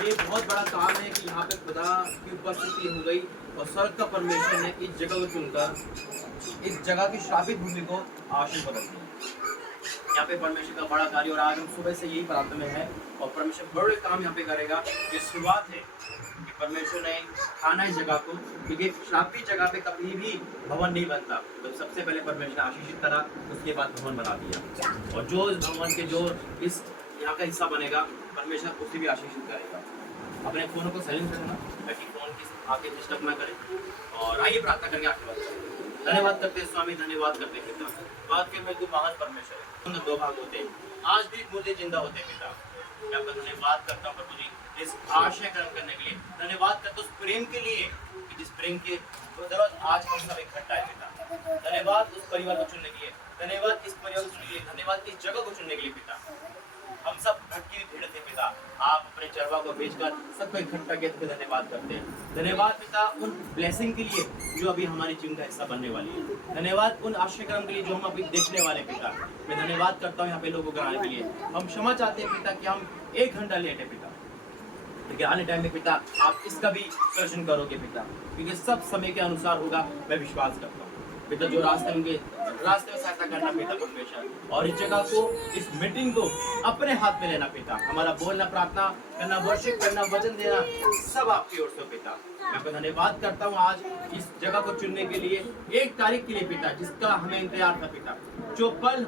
ये बहुत बड़ा काम है कि यहाँ पे खुदा की उपस्थिति हो गई और स्वर्ग का परमेश्वर ने इस जगह को चुनकर इस जगह की श्रापित भूमि को आशीष बदल दी। यहाँ पे परमेश्वर का बड़ा कार्य और आज हम सुबह से यही प्रार्थना में है और परमेश्वर बड़े काम यहाँ पे करेगा। ये शुरुआत है कि परमेश्वर ने खाना इस जगह को, क्योंकि श्रापित जगह पे कभी भी भवन नहीं बनता, तो सबसे पहले परमेश्वर ने आशीषित करा, उसके बाद भवन बना दिया। और जो इस भवन के जो इस यहाँ का हिस्सा बनेगा परमेश्वर उसे भी आशीषित करेगा। अपने फोनों को साइलेंट रखना ताकि फोन की आगे डिस्टर्ब ना करे। और आइए प्रार्थना करके आशीर्वाद करें। धन्यवाद करते हैं स्वामी, धन्यवाद करते हैं पिता। बात के में तू महान परमेश्वर है, दो भाग होते हैं, आज भी मुझे जिंदा होते हैं पिता। मैं आपका धन्यवाद करता हूँ प्रभु जी इस आशय कर्म करने के लिए। धन्यवाद करता हूँ उस प्रेम के लिए कि जिस प्रेम के दरअसल आज हम सब इकट्ठा है पिता। धन्यवाद उस परिवार को चुनने के लिए, धन्यवाद इस परिवार को चुनने के लिए, धन्यवाद इस जगह को चुनने के लिए पिता। हम सब भटकी भीड़ थे पिता, आप अपने चरवा को भेजकर सबको इकट्ठा किया, तो धन्यवाद करते हैं। धन्यवाद पिता उन ब्लेसिंग के लिए जो अभी हमारे जीवन का हिस्सा बनने वाली है। धन्यवाद उन आश्रयक्रम के लिए जो हम अभी देखने वाले पिता। मैं धन्यवाद करता हूँ यहाँ पे लोगों को कराने के लिए। हम क्षमा चाहते हैं पिता कि हम 1 घंटा लेट है पिता, लेकिन आने टाइम में पिता आप इसका भी सृजन करोगे पिता, क्योंकि सब समय के अनुसार होगा, मैं विश्वास करता हूँ पिता। जो रास्ते में सहायता करना पिता परमेश्वर, और इस जगह को, इस मीटिंग को अपने हाथ में लेना पिता। हमारा बोलना, प्रार्थना करना, वर्शिप करना, वचन देना सब आपकी ओर से पिता। मैं आपका धन्यवाद करता हूँ आज इस जगह को चुनने के लिए, 1 तारीख के लिए पिता, जिसका हमें इंतजार था पिता। जो पल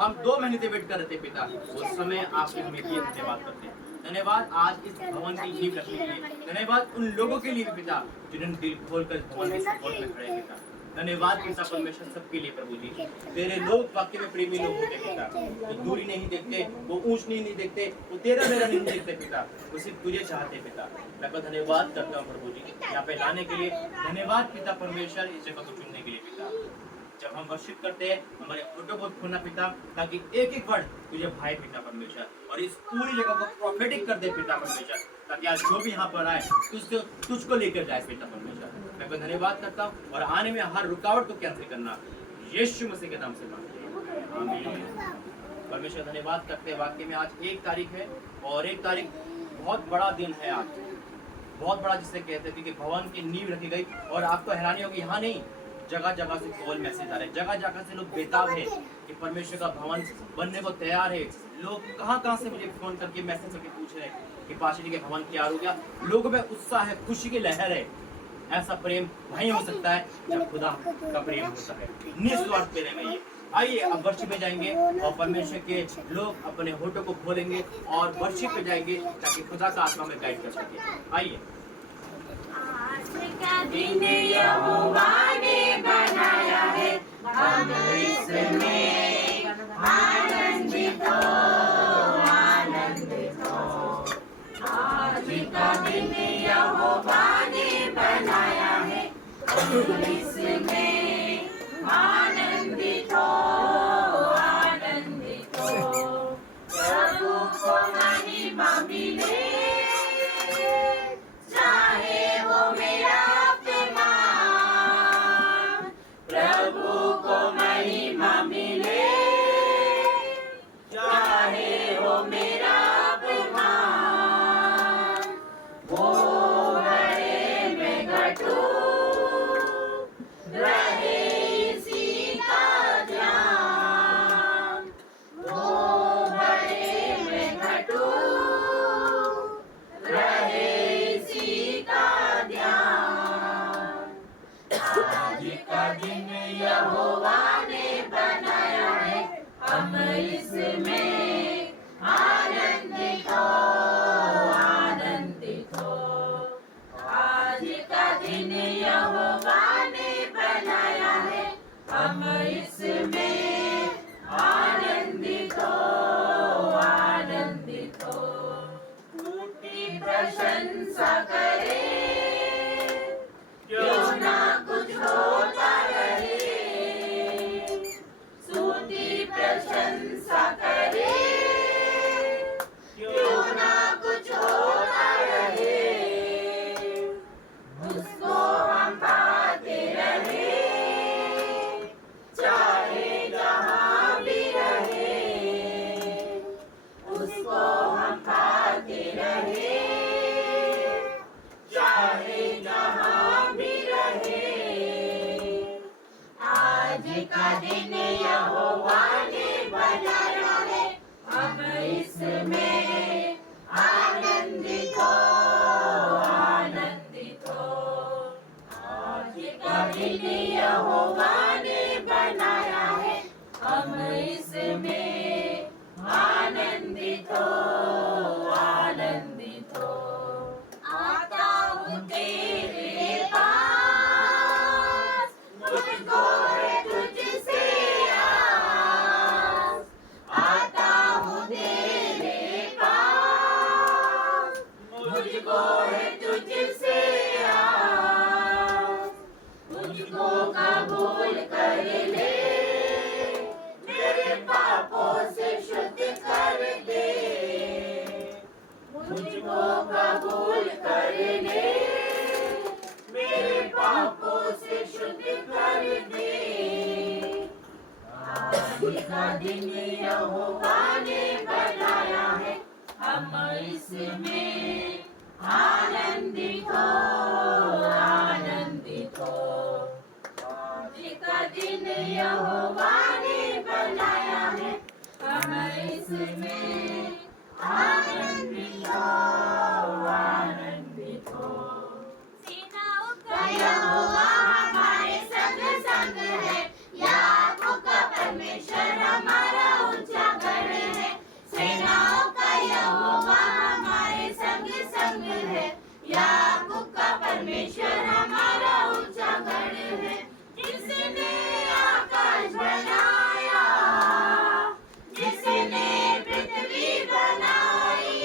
हम 2 महीने से वेट कर रहे थे पिता, उस समय आपने हमें दिए, धन्यवाद करते हैं। धन्यवाद आज इस भवन की नींव रखने के लिए। धन्यवाद उन लोगों के लिए भी पिता जिन्होंने दिल खोलकर भवन के सपोर्ट में खड़े पिता। धन्यवाद पिता परमेश्वर सबके लिए प्रभु जी। तेरे लोग वाकई में प्रेमी लोग होते पिता, वो दूरी नहीं देखते, वो ऊंच नहीं देखते, वो तेरा मेरा नहीं देखते पिता, वो सिर्फ तुझे चाहते पिता। मैं आपका धन्यवाद करता हूँ प्रभु जी यहाँ पे लाने के लिए। धन्यवाद पिता परमेश्वर इस जगह को चुनने के लिए पिता। जब हम वर्शिप करते हैं हमारे फोटो को खोलना पिता, ताकि एक वर्ड तुझे भाई पिता परमेश्वर, और इस पूरी जगह को प्रोफेटिक कर दे पिता परमेश्वर, ताकि आज जो भी यहाँ पर आए तुझको लेकर जाए पिता परमेश्वर। मैं आपको धन्यवाद करता हूँ और आने में हर रुकावट को कैंसिल करना यीशु मसीह के नाम से मांगते हैं, आमीन। परमेश्वर धन्यवाद करते हैं। वाकई में आज 1 तारीख है और 1 तारीख बहुत बड़ा दिन है आज, बहुत बड़ा जिसे कहते हैं, क्योंकि भवन की नींव रखी गई। और आपको हैरानी होगी, यहाँ नहीं, जगह जगह से कॉल मैसेज आ रहे हैं, जगह जगह से लोग बेताब है कि परमेश्वर का भवन बनने को तैयार है। लोग कहाँ से मुझे फोन करके मैसेज करके पूछ रहे हैं कि पाशा जी के भवन तैयार हो गया। लोगों में उत्साह है, खुशी की लहर है। ऐसा प्रेम वहीं हो सकता है जब खुदा का प्रेम होता है, निस्वार्थ प्रेम है ये। आइए अब वर्शिप में जाएंगे और परमेश्वर के लोग अपने होठों को खोलेंगे और वर्शिप में जाएंगे ताकि खुदा का आत्मा में गाइड कर सके। आइए। आज का दिन यहोवा ने बनाया है, हम इसमें आनंदित हो, आनंदित हो। आज का दिन यहोवा ने बनाया है, हम इसमें आनंदित हो, आनंदित हो। प्रभु को महिमा मिले, चाहे वो मेरा अपमान। प्रभु को महिमा मिले, चाहे वो मेरा अपमान। वो बड़े में घटू, रहे इसी का ध्यान। वो बड़े में घटू, रहे इसी का ध्यान। आज का दिन यहोवा ने बनाया है, हम इसमें आनंदित हो, आनंदित हो। आज का दिन यहोवा ने बनाया है, हम इसमें आनंदित हो, आनंदित हो। उसकी प्रशंसा करे, क्यों ना कुछ होता रहे। स्तुति प्रशंसा करे, क्यों ना कुछ होता रहे। उसको हम पाते रहे, चाहे जहाँ भी रहे। उसको हम पाते रहे, मुझको है तुझसे आस, मुझको कबूल कर ले, मेरे पापों से शुद्ध कर दे। मुझको कबूल कर ले, मेरे पापों से शुद्ध कर दे। आज का दिन यहोवा ने बनाया है, हम इसमें आनंदित हो, आनंदित हो। आज का दिन यहोवा ने बनाया है, हम इसमें आनंदित हो, आनंदित हो। सेनाओं का यहोवा हमारे संग संग है, याकूब का परमेश्वर हमारा ऊंचा गढ़ है। सेनाओं का यहोवा हमारे संग संग है, याकूब का परमेश्वर हमारा ऊंचा गढ़ है। जिसने आकाश बनाया, जिसने पृथ्वी बनाई,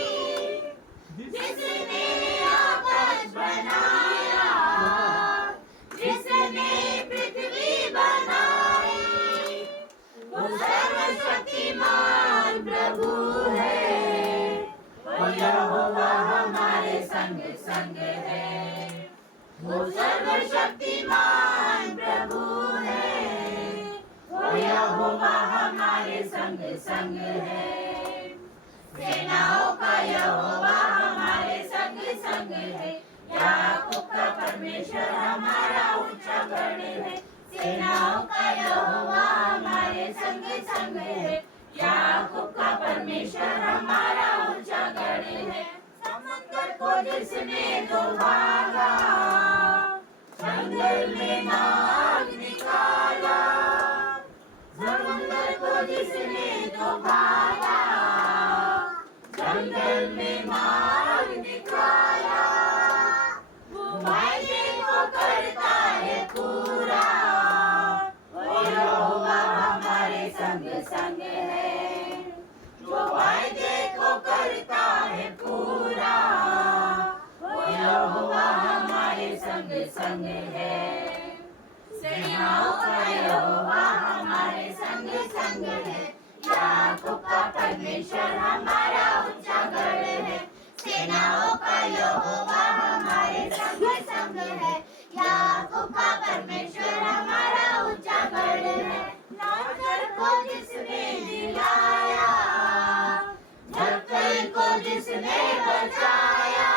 जिसने आकाश बनाया, जिसने पृथ्वी बनाई, वो सर्वशक्तिमान प्रभु है। वो यहोवा हमारे संग संग है, वो सर्वशक्तिमान प्रभु है। वो यहोवा हमारे संग संग है। सेनाओं का यहोवा हमारे संग संग है, याकूब का परमेश्वर हमारा ऊंचा गढ़ है। सेनाओं का यहोवा हमारे संग संग है, याकूब का परमेश्वर हमारा ऊंचा गढ़ है। समंदर को जिसने दो भागा, जंगल में नाग निकाला। समंदर को जिसने दो भागा, जंगल में नाग निकाला। वो वायदे को करता है पूरा, वो यहोवा हमारे संग संग है। जो वायदे को करता है पूरा, वो यहोवा हमारे संग संग है। सेनाओं का यहोवा हमारे संग संग है, याकूब का परमेश्वर हमारा ऊंचा गढ़ है। सेनाओं का यहोवा हमारे संग संग है, याकूब का परमेश्वर हमारा ऊंचा गढ़ है। लाजर को जिसने जिलाया, जक्कई को जिसने बचाया।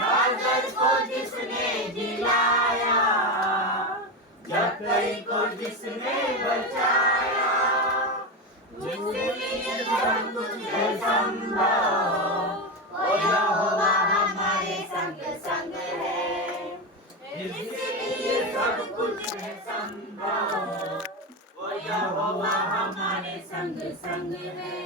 लाजर को जिसने जिलाया, जक्कई को जिसने बचाया। जिसके लिए सब कुछ है संभव, वो यहोवा हमारे संग संग है। जिसके लिए सब कुछ है संभव, वो यहोवा हमारे संग संग है।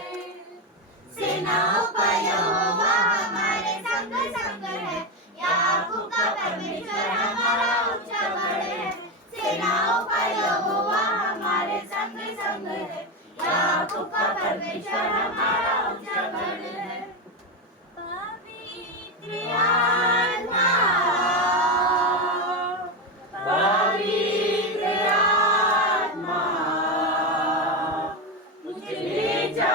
सेनाओं का यहोवा हमारे संग संग है, याकूब का परमेश्वर हमारा ऊंचा गढ़ है। सेनाओं का यहोवा हमारे संग संग है, याकूब का परमेश्वर हमारा ऊंचा गढ़ है। पवित्र आत्मा, पवित्र आत्मा, मुझे ले जा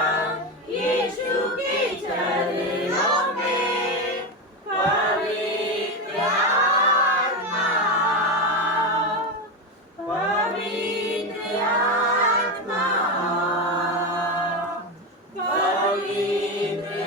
यीशु के चरणों में। पवित्र आत्मा, पवित्र आत्मा, पवित्र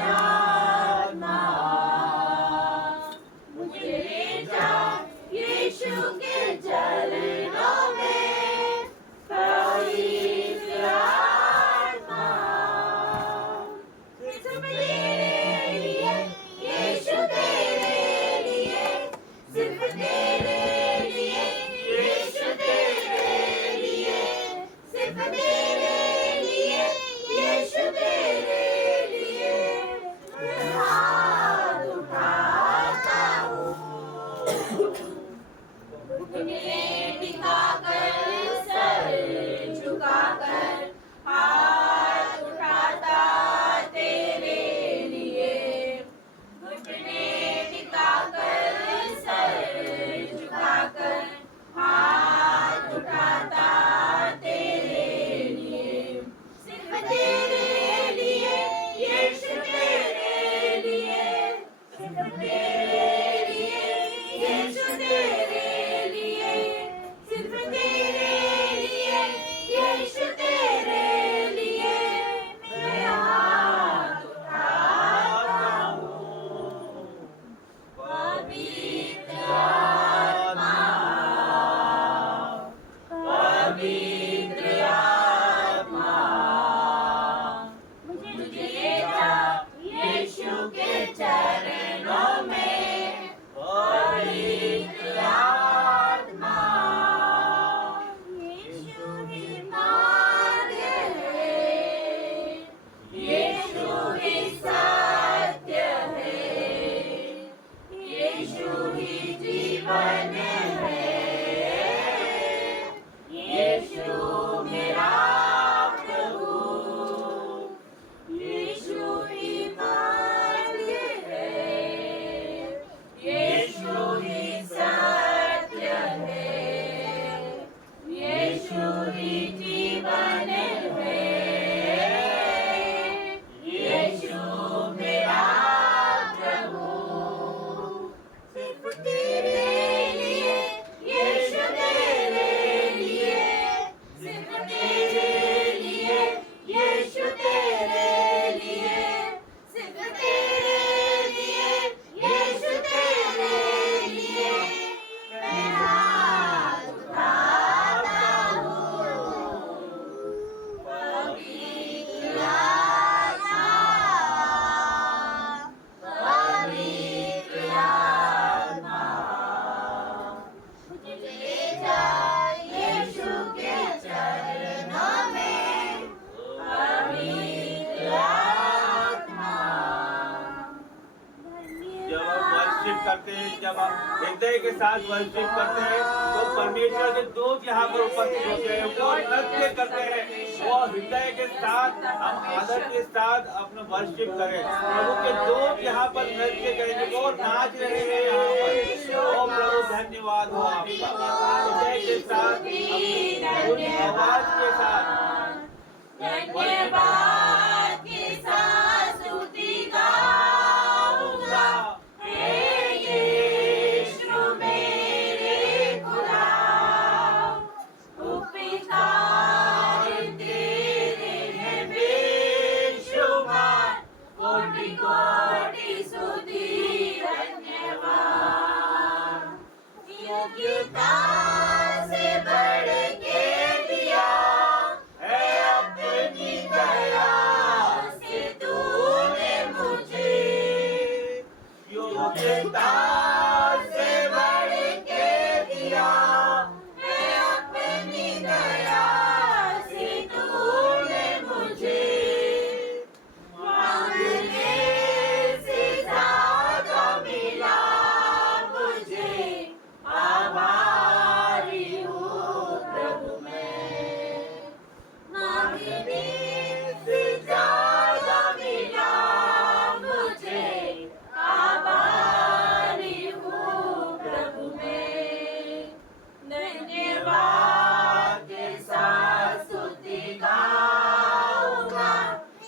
जब हम वर्शिप करते हैं, जब हम हृदय के साथ वर्शिप करते हैं, तो परमेश्वर के दूत यहाँ पर उपस्थित होते हैं, वो नृत्य करते हैं, वो हृदय के साथ हम आदर के साथ अपना वर्शिप करें। प्रभु के दूत यहाँ पर नृत्य करेंगे, वो नाच रहे हैं यहाँ पर। ओ प्रभु धन्यवाद हो आपका, हृदय के साथ अपनी आवाज के साथ धन्यवाद के साथ स्तुति गाऊंगा, हे यीशु मेरे खुदा। उपकार तेरे हैं बेशुमार, कोटि कोटि स्तुति धन्यवाद। योग्यता से बढ़ के दिया है अपनी दया से तूने मुझे, योग्यता से बढ़ के दिया है अपनी दया से तूने मुझे। मांगने से ज्यादा मिला मुझे, आभारी हूँ प्रभु मैं। मांगने से ज्यादा मिला मुझे, आभारी हूँ प्रभु मैं। धन्यवाद के साथ स्तुति गाऊंगा,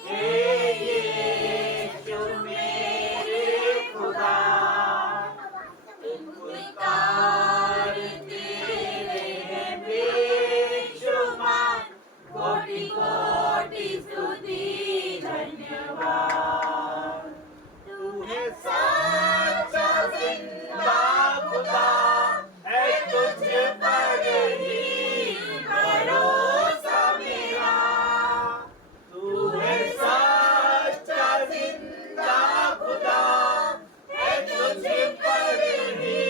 हे यीशु मेरे खुदा। उपकार तेरे हैं बेशुमार, कोटि कोटि स्तुति धन्यवाद। तू है सच्चा जिंदा खुदा, है तुझ पर ही भरोसा मेरा। तू है सच्चा जिंदा खुदा, है तुझ पर ही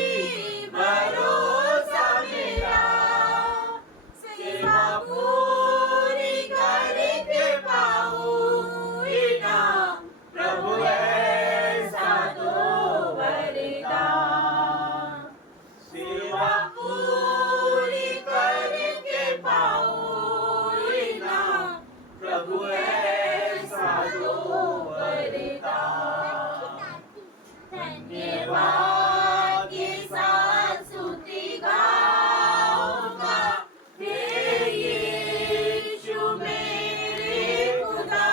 भरोसा मेरा। सेवा पूरी करके पाऊं इनाम, प्रभु ऐसा दो वरदान। सेवा पूरी करके पाऊं इनाम, प्रभु ऐसा दो वरदान। धन्यवाद के साथ स्तुति गाऊंगा, हे यीशु मेरे खुदा।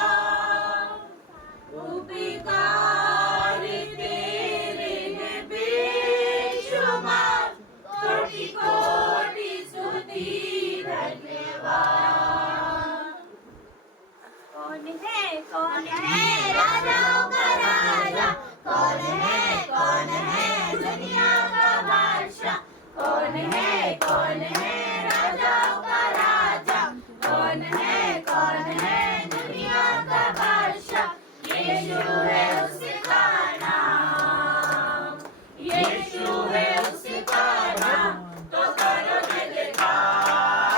उपकार तेरे हैं बेशुमार, कोटि कोटि स्तुति धन्यवाद। कौन है राजाओं का राजा, कौन है दुनिया का बादशाह। कौन है राजाओं का राजा, कौन है दुनिया का बादशाह। यीशु है उसका नाम, यीशु है उसका नाम। तो करो जय जयकार,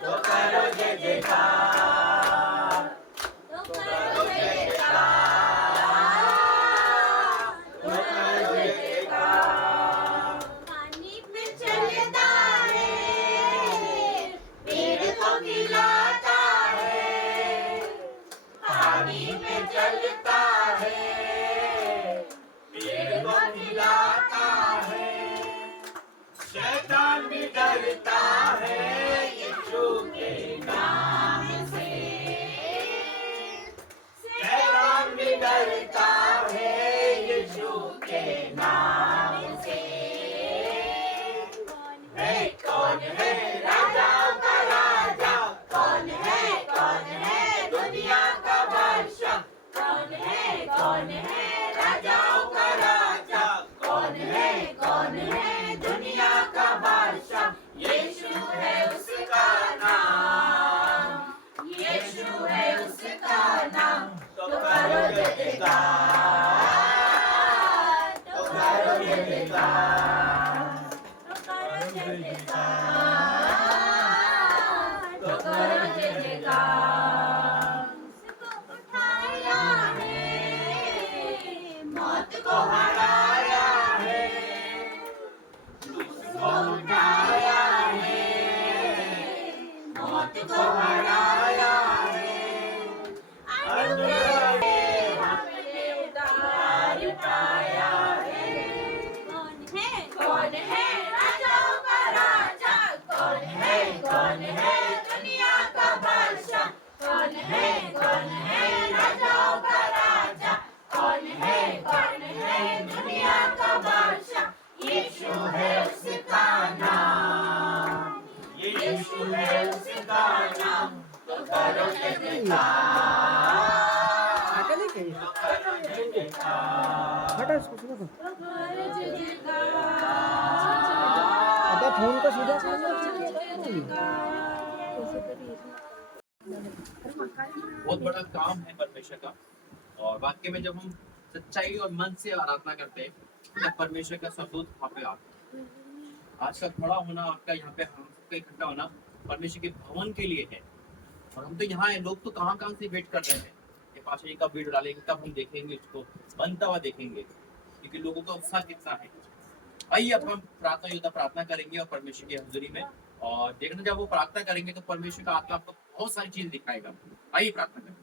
तो करो जय जयकार, तो करो जय जयकार, तो करो जय जयकार। पानी पे चलता है, पेड़ को खिलाता है। पानी पे चलता है, पेड़ को खिलाता है। शैतान भी डरता है यीशु के नाम से, शैतान भी डरता है यीशु के नाम से। कौन है राजाओं का राजा, कौन है दुनिया का बादशाह। कौन है राजाओं का राजा, कौन है दुनिया का बादशाह। यीशु है उसका नाम, यीशु है उसका नाम। तो करो जय जयकार, तो करो जय जयकार, तो करो जय जयकार, तो करो जय जयकार। उसको उठाया है, मौत हटा इसको सुनो तो। तुम्हारे जय जयकार अबे फोन को सीधा कर लो। बहुत बड़ा काम है परमेश्वर का। और वाक्य में जब हम सच्चाई और मन से आराधना करते हैं तब परमेश्वर का स्वरूप वहाँ पे आता है। आज का खड़ा होना आपका यहाँ पे हम सबका इकट्ठा होना परमेश्वर के भवन के लिए है। और हम तो यहाँ है, लोग तो कहाँ से वेट कर रहे हैं ये पाशा जी कब वीडियो डालेंगे, कब हम देखेंगे इसको बनता हुआ देखेंगे, क्योंकि लोगों का उत्साह कितना है। आइए अब हम प्रार्थना योद्धा प्रार्थना करेंगे और परमेश्वर की हजूरी में, और देखना जब वो प्रार्थना करेंगे तो परमेश्वर का आत्मा आपको बहुत सारी चीज दिखाएगा। आइए प्रार्थना करें।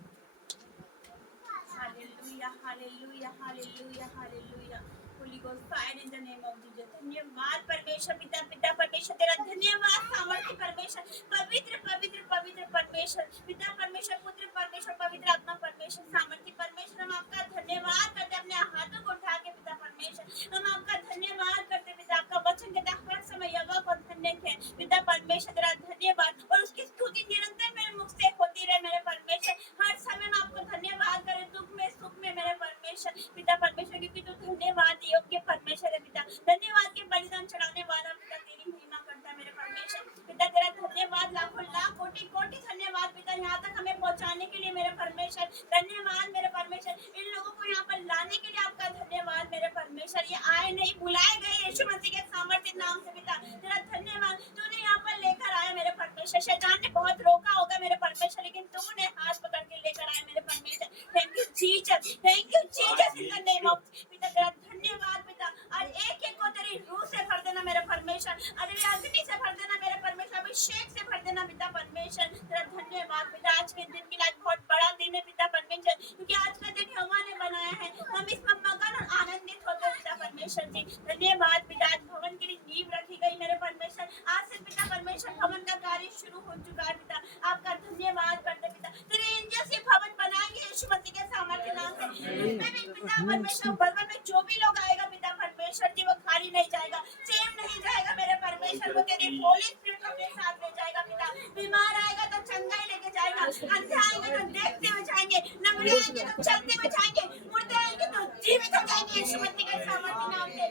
Hallelujah, hallelujah, hallelujah, hallelujah. Holy Ghost fire in the name of Jesus. धन्यवाद परमेश्वर पिता, पिता परमेश्वर तेरा धन्यवाद सामर्थ्य परमेश्वर, पवित्र पवित्र पवित्र परमेश्वर, पिता परमेश्वर, पुत्र परमेश्वर, पवित्र आत्मा परमेश्वर, सामर्थ्य परमेश्वर। हम आपका धन्यवाद करते अपने हाथों को उठा के पिता परमेश्वर, हम आपका धन्यवाद करते पिता। आपका वचन कहता हर समय यहोवा को धन्य है पिता परमेश्वर, तेरा धन्यवाद और उसकी स्तुति निरंतर मेरे मुख से होती रहे मेरे परमेश्वर। हर समय मैं आपको धन्यवाद करें, दुख में सुख में मेरे परमेश्वर, पिता परमेश्वर, क्योंकि तू धन्यवाद योग्य परमेश्वर है पिता। धन्यवाद के बलिदान चढ़ाने वाला पिता तेरी महिमा करता है मेरे परमेश्वर, पिता तेरा धन्यवाद, लाखों लाख कोटि कोटि धन्यवाद पिता, यहाँ तक हमें पहुँचाने के लिए मेरे परमेश्वर। धन्यवाद मेरे परमेश्वर, इन लोगों को यहाँ पर लाने के लिए आपका धन्यवाद मेरे परमेश्वर। ये आए नहीं, बुलाए गए यीशु मसीह के सामर्थ्य नाम से पिता, तेरा धन्यवाद। तूने यहाँ पर लेकर आया मेरे परमेश्वर। शैतान ने बहुत रोका होगा मेरे परमेश्वर, लेकिन तूने हाथ पकड़ के लेकर आया मेरे परमेश्वर। Thank you Jesus, thank you Jesus in the name of पिता, तेरा धन्यवाद पिता। और एक एक को तेरी रूह से भर देना मेरे परमेश्वर, अरे अग्नि से भर देना मेरे परमेश्वर, अभिषेक से भर देना पिता परमेश्वर, तेरा धन्यवाद पिता। आज के दिन के लिए बहुत बड़ा दिन है पिता परमेश्वर, क्योंकि आज का दिन यहोवा ने बनाया है, हम इसमें मगन और आनंदित होते हैं पिता परमेश्वर जी। धन्यवाद पिता, आज भवन के लिए नींव रखी गई मेरे परमेश्वर, आज से पिता परमेश्वर भवन का कार्य शुरू हो चुका है पिता। आपका धन्यवाद करते पिता, तेरे एंजल से भवन बनाएंगे यीशु मसीह के सामर्थ्य नाम से। उसमें भी पिता परमेश्वर भवन में जो भी लोग आएगा पिता परमेश्वर जी, वो खाली नहीं जाएगा, सेम नहीं जाएगा मेरे परमेश्वर। वो तेरी होली स्पिरिट अपने साथ ले जाएगा पिता। बीमार आएगा तो चंगाई लेके जाएगा, अंधे आएंगे तो देखते हुए जाएंगे, नंगे आएंगे तो चलते हुए जाएंगे, मुर्दे आएंगे तो जीवित हो जाएंगे यीशु मसीह के सामर्थ्य नाम से।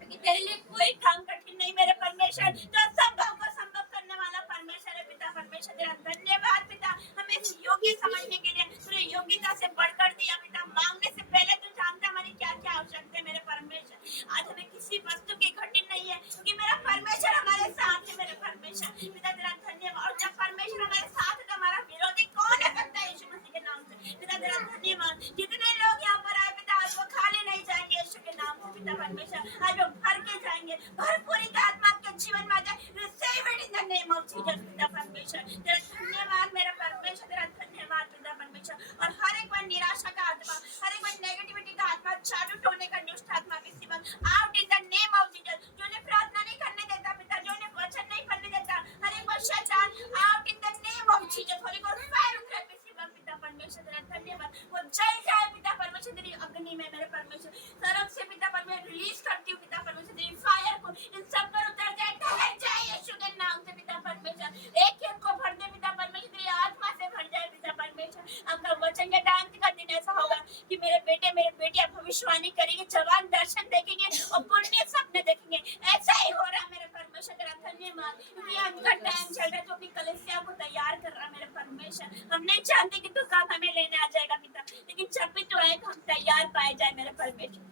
क्योंकि तेरे लिए कोई काम कठिन नहीं मेरे परमेश्वर, जो संभव को संभव करने वाला परमेश्वर है पिता परमेश्वर, तेरा धन्यवाद पिता। हमें योग्य समझने के लिए तूने योग्यता से बढ़कर दिया पिता। मांगने से पहले तू जानता हमारी क्या क्या आवश्यकता है मेरे परमेश्वर। आज हमें किसी वस्तु की कठिन नहीं है, क्योंकि मेरा परमेश्वर हमारे साथ है मेरे परमेश्वर, पिता तेरा धन्यवाद। और जब परमेश्वर हमारे साथ है तो हमारा विरोधी कौन हो सकता है यीशु मसीह के नाम से, पिता तेरा धन्यवाद। जितने लोग यहाँ पर आए पिता, आज वो खाली नहीं जाएंगे यीशु के नाम से पिता परमेश्वर, आज वो भर के जाएंगे, भरपूरी का आत्मा के जीवन में आ जाए। Receive it in the name of Jesus पिता परमेश्वर, तेरा धन्यवाद मेरा परमेश्वर, तेरा धन्यवाद पिता परमेश्वर। और हर एक बार निराशा का आत्मा, हर एक बार नेगेटिविटी का आत्मा, चालू टोने का दुष्ट आत्मा visible out in the name of Jesus. जो ने प्रार्थना नहीं करने देता पिता, जो ने वचन नहीं पढ़ने देता, हर एक बार शैतान out in the name of Jesus. Holi God fire उतरे विसिबल पिता परमेश्वर, तेरा धन्यवाद। वो जल जाए पिता परमेश्वर तेरी अग्नि में मेरे परमेश्वर, सड़क से पिता परमेश्वर रिलीज करती हूँ पिता परमेश्वर, तेरी फायर को इन सब पर उतर जाए, ढल जाए यीशु के नाम से पिता परमेश्वर। एक एक को भर दे पिता परमेश्वर, तेरी आत्मा से भर जाए पिता परमेश्वर। आपका वचन के टाइम का दिन ऐसा होगा कि मेरे बेटे मेरे बेटियां भविष्यवाणी करेंगे, जवान दर्शन देखेंगे और पुण्य सपने देखेंगे। ऐसा ही हो रहा मेरे परमेश्वर, तेरा धन्यवाद। क्योंकि आज का टाइम चल रहा है, तो अपनी कलीसिया को तैयार कर रहा मेरे परमेश्वर। हम नहीं चाहते कि तू कब हमें लेने आ जाएगा पिता, लेकिन जब भी तू आएगा हम तैयार पाए जाए मेरे परमेश्वर,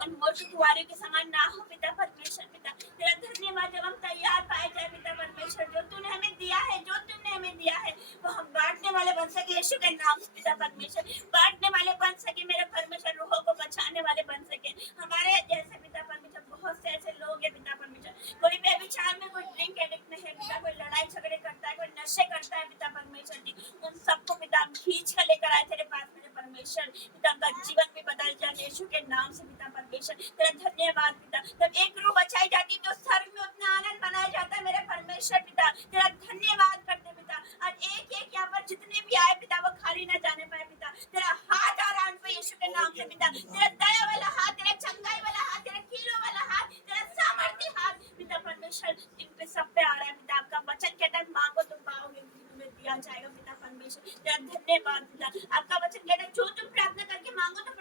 और मोटी कुआरे के समान ना हो पिता परमेश्वर। पिता तेरा धन्यवाद, जब हम तैयार पाए जाए पिता परमेश्वर, जो तूने हमें दिया है, जो तुमने हमें दिया है, वो हम बांटने वाले बन सके यीशु के नाम से पिता परमेश्वर। बांटने वाले बन सके मेरे परमेश्वर, रूहों को बचाने वाले बन सके हमारे जैसे पिता परमेश्वर। बहुत से ऐसे लोग हैं पिता परमेश्वर, कोई व्यभिचार में, कोई ड्रिंक एडिक्ट में है पिता, कोई लड़ाई झगड़े करता है, कोई नशे करता है पिता परमेश्वर जी। उन सबको पिता खींच कर लेकर आए तेरे पास मेरे परमेश्वर, पिता उनका जीवन भी बदल जाए यीशु के नाम से पिता परमेश्वर, तेरा धन्यवाद पिता। जब एक रूह बचाई जाती है तो स्वर्ग में उतना आनंद बनाया जाता है मेरे परमेश्वर पिता, तेरा धन्यवाद करते पिता। और एक एक यहाँ पर जितने भी आए पिता, वो खाली न जाने पाए पिता, तेरा हाथ आ रहा पे यीशु के नाम से पिता, तेरा दया वाला हाथ, तेरा चंगाई वाला हाथ, तेरा कीलों वाला हाथ, तेरा सामर्थ्य हाथ पिता परमेश्वर इन पे सब पे आ रहा है पिता। आपका वचन कहता है मांगो तो पाओगे, तुम्हें दिया जाएगा पिता परमेश्वर, तेरा धन्यवाद पिता। आपका वचन कहता है जो तुम प्रार्थना करके मांगो तो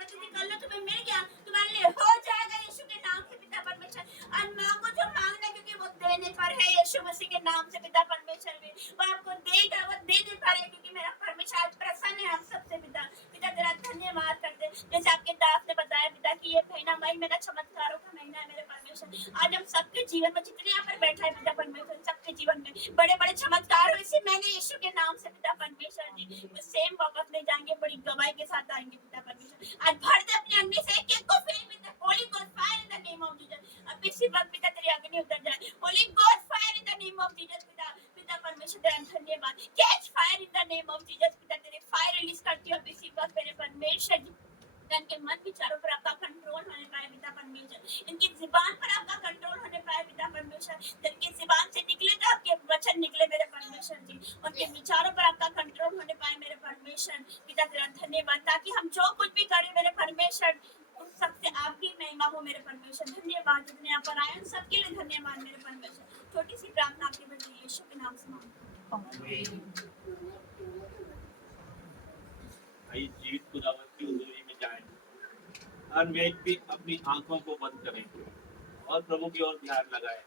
दास ने बताया पिता कि ये महीना मई मेरा चमत्कारों का महीना है मेरे परमेश्वर। आज हम सबके जीवन में जितने यहाँ पर बैठा है पिता परमेश्वर, सबके जीवन में बड़े बड़े चमत्कार हो इसी महीने यीशु के नाम से पिता परमेश्वर जी। वो सेम वापस ले जाएंगे, बड़ी गवाही के साथ आएंगे पिता परमेश्वर। आज भर दे अपने अग्नि से एक एक को फिर पिता, holy God fire in the name of Jesus. अब इसी वक्त पिता तेरी अग्नि उतर जाए, Holi God fire in the name of Jesus पिता। पिता परमेश्वर तेरा धन्यवाद, catch fire in the name of Jesus पिता। तेरे फायर रिलीज करती हूँ इसी वक्त मेरे परमेश्वर जी। इनके मन विचारों पर आपका कंट्रोल होने पाए पिता परमेश्वर, इनकी जुबान पर आपका कंट्रोल होने पाए पिता परमेश्वर। इनकी जुबान से निकले तो आपके वचन निकले मेरे परमेश्वर जी, उनके विचारों पर आपका कंट्रोल होने पाए मेरे परमेश्वर पिता। तेरा धन्यवाद, ताकि हम जो कुछ भी करें मेरे परमेश्वर उन सबसे आपकी महिमा हो मेरे परमेश्वर। धन्यवाद, जितने यहाँ पर आए उन सबके लिए धन्यवाद मेरे परमेश्वर। छोटी सी प्रार्थना आपके बेटे यीशु के नाम से मांगते हैं। आइए जीवित खुदावंत की हुजूरी में जाएं। हर व्यक्ति अपनी आंखों को बंद करें और प्रभु की ओर ध्यान लगाए।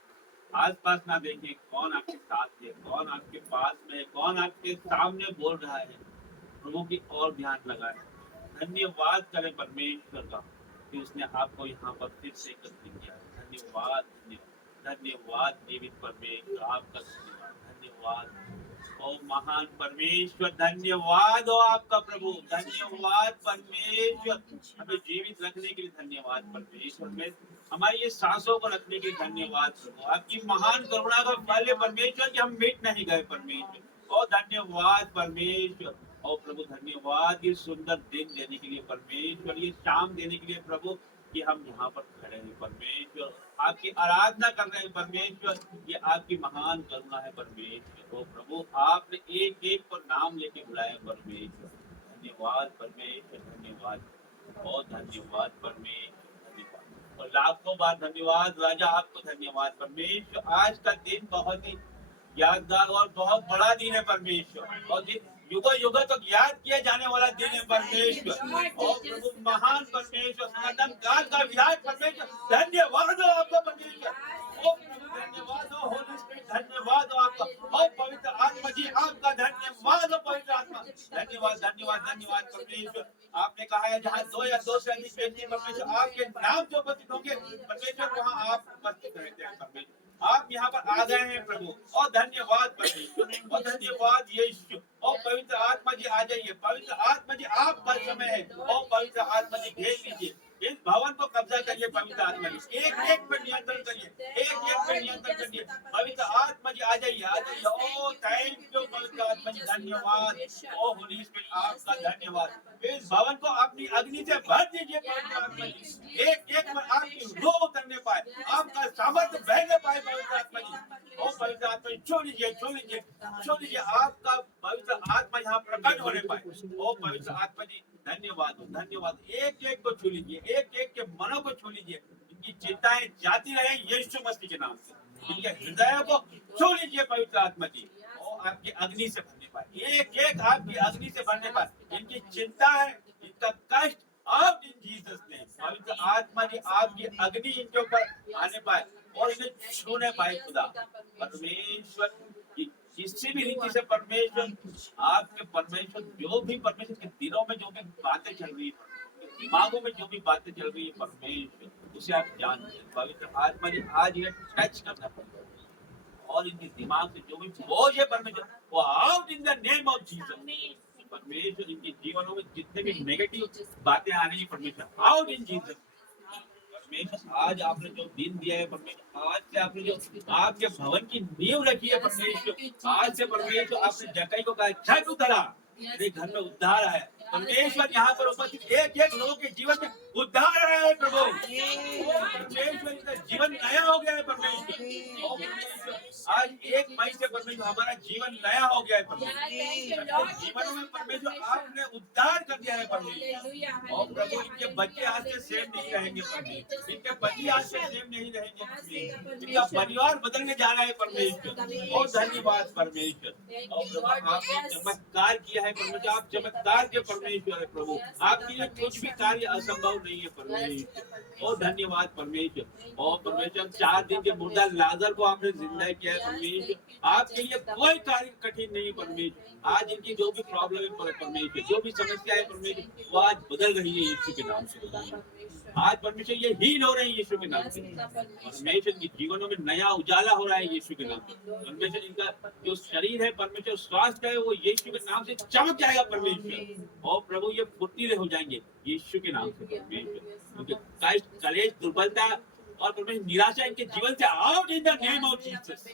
आसपास ना देखें कौन आपके साथ है, कौन आपके पास में है, कौन आपके सामने बोल रहा है। प्रभु की ओर ध्यान लगाए। धन्यवाद करें परमेश्वर का कि उसने आपको यहाँ पर फिर से एकत्रित किया। धन्यवाद, धन्यवाद, धन्यवाद जीवित परमेश्वर, आपका धन्यवाद, धन्यवाद ओ महान परमेश्वर, धन्यवाद हो आपका प्रभु, धन्यवाद परमेश्वर, हमें जीवित रखने के लिए धन्यवाद परमेश्वर, में हमारी ये सांसों को रखने के लिए धन्यवाद प्रभु। आपकी महान करुणा का फल है परमेश्वर कि हम मिट नहीं गए परमेश्वर। ओ धन्यवाद परमेश्वर, ओ प्रभु धन्यवाद ये सुंदर दिन देने के लिए परमेश्वर, ये शाम देने के लिए प्रभु कि हम यहाँ पर खड़े हैं परमेश्वर, आपकी आराधना कर रहे हैं परमेश्वर। ये आपकी महान करुणा है परमेश्वर। ओ प्रभु आपने एक एक को नाम लेके बुलाया परमेश्वर। धन्यवाद परमेश्वर, धन्यवाद, बहुत धन्यवाद परमेश्वर, धन्यवाद और लाखों बार धन्यवाद राजा, आपको धन्यवाद परमेश्वर। आज का दिन बहुत ही यादगार और बहुत बड़ा दिन है परमेश्वर, और दिन युगों युगों तक याद किया जाने वाला दिन है परमेश्वर। और प्रभु महान परमेश्वर, सनातन काल का विराज परमेश्वर, धन्यवाद हो आपका परमेश्वर। ओ प्रभु धन्यवाद हो होली स्पिरिट, धन्यवाद हो आपका। और पवित्र आत्मा जी आपका धन्यवाद हो पवित्र आत्मा, धन्यवाद धन्यवाद धन्यवाद परमेश्वर। आपने कहा है जहाँ दो या दो से अधिक व्यक्ति परमेश्वर आपके नाम जो उपस्थित होंगे परमेश्वर, वहाँ आप उपस्थित रहते हैं परमेश्वर। आप यहाँ पर आ गए हैं प्रभु, और धन्यवाद परमेश्वर, और धन्यवाद यीशु। और पवित्र आत्मा जी आ जाइए, पवित्र आत्मा जी आपका समय है। और पवित्र आत्मा जी घेर लीजिए इस भवन को, कब्जा करिए पवित्र आत्मा जी, एक एक पर नियंत्रण करिए, एक एक पर नियंत्रण करिए। पवित्र आत्मा जी आ जाइए, आ जाइए। ओ थैंक यू पवित्र आत्मा जी, धन्यवाद। ओ होली स्पिरिट आपका धन्यवाद। इस भवन को अपनी अग्नि से भर दीजिए पवित्र आत्मा जी, एक एक पर आपकी रूह उतरने पाए, आपका सामर्थ्य बहने पाए पवित्र आत्मा जी। ओ पवित्र आत्मा जी छू लीजिए, छू लीजिए, छू लीजिए, आपका पवित्र आत्मा यहाँ प्रकट होने पाए। ओ पवित्र आत्मा जी धन्यवाद, धन्यवाद। एक एक को छू लीजिए, एक एक के मनों को छू लीजिए, इनकी चिंताएं जाती रहे यीशु मसीह के नाम से। इनके हृदयों को छू लीजिए पवित्र आत्मा जी, और आपकी अग्नि से भरने पाए, एक एक आपकी अग्नि से भरने पाए। इनकी चिंता है, इनका कष्ट आप इन जीसस ने पवित्र आत्मा जी आपकी अग्नि इनके ऊपर आने पाए और इन्हें छूने पाए खुदा परमेश्वर। किसी भी रीति से परमेश्वर, आपके परमेश्वर जो भी परमेश्वर के दिलों में जो भी बातें चल रही है, दिमागों में जो भी बातें चल रही है परमेश्वर, उसे आप जानते हैं पवित्र आत्मा जी। आज ये टच करना पड़ेगा और इनके दिमाग से जो भी बोझ है परमेश्वर, वो out in the name of Jesus परमेश्वर। इनके जीवनों में जितने भी नेगेटिव बातें आ रही है परमेश्वर, आउट इन जीसस परमेश्वर। आज आपने जो दिन दिया है परमेश्वर, आज से आपने जो आपके भवन की नींव रखी है परमेश्वर, आज से परमेश्वर आपने जकाई को कहा छठ उतरा, मेरे घर में उद्धार आया परमेश्वर। यहाँ पर उपस्थित एक एक लोगों के जीवन में उद्धार आया है प्रभु। परमेश्वर इनका जीवन नया हो गया है परमेश्वर। आज 1 मई से परमेश्वर हमारा जीवन नया हो गया है परमेश्वर। जीवन में परमेश्वर आपने उद्धार कर दिया है परमेश्वर। और प्रभु इनके बच्चे आज से सेम नहीं रहेंगे परमेश्वर, इनके पति आज से सेम नहीं रहेंगे परमेश्वर, इनका परिवार बदलने जा रहा है परमेश्वर। और धन्यवाद परमेश्वर। और प्रभु आपने चमत्कार किया है परमेश्वर, आप चमत्कार के परमेश्वर है प्रभु। आपके लिए कुछ भी कार्य असंभव नहीं है परमेश्वर। और धन्यवाद परमेश्वर। और परमेश्वर 4 दिन के मुर्दा लाजर को आपने जिंदा किया है परमेश्वर। आपके लिए कोई कार्य कठिन नहीं परमेश्वर। आज इनकी जो भी प्रॉब्लम है परमेश्वर, जो भी समस्या है परमेश्वर, वो आज बदल रही है यीशु के नाम से। आज परमेश्वर ये हील हो रहे हैं यीशु के नाम से। परमेश्वर के जीवनों में नया उजाला हो रहा है यीशु के नाम से। परमेश्वर इनका जो शरीर है परमेश्वर, स्वास्थ्य है वो यीशु के नाम से चमक जाएगा परमेश्वर। और प्रभु ये फुर्तीले हो जाएंगे यीशु के नाम से परमेश्वर। क्योंकि कष्ट, कलेश, दुर्बलता और परमेश्वर निराशा इनके जीवन से out in the name of Jesus.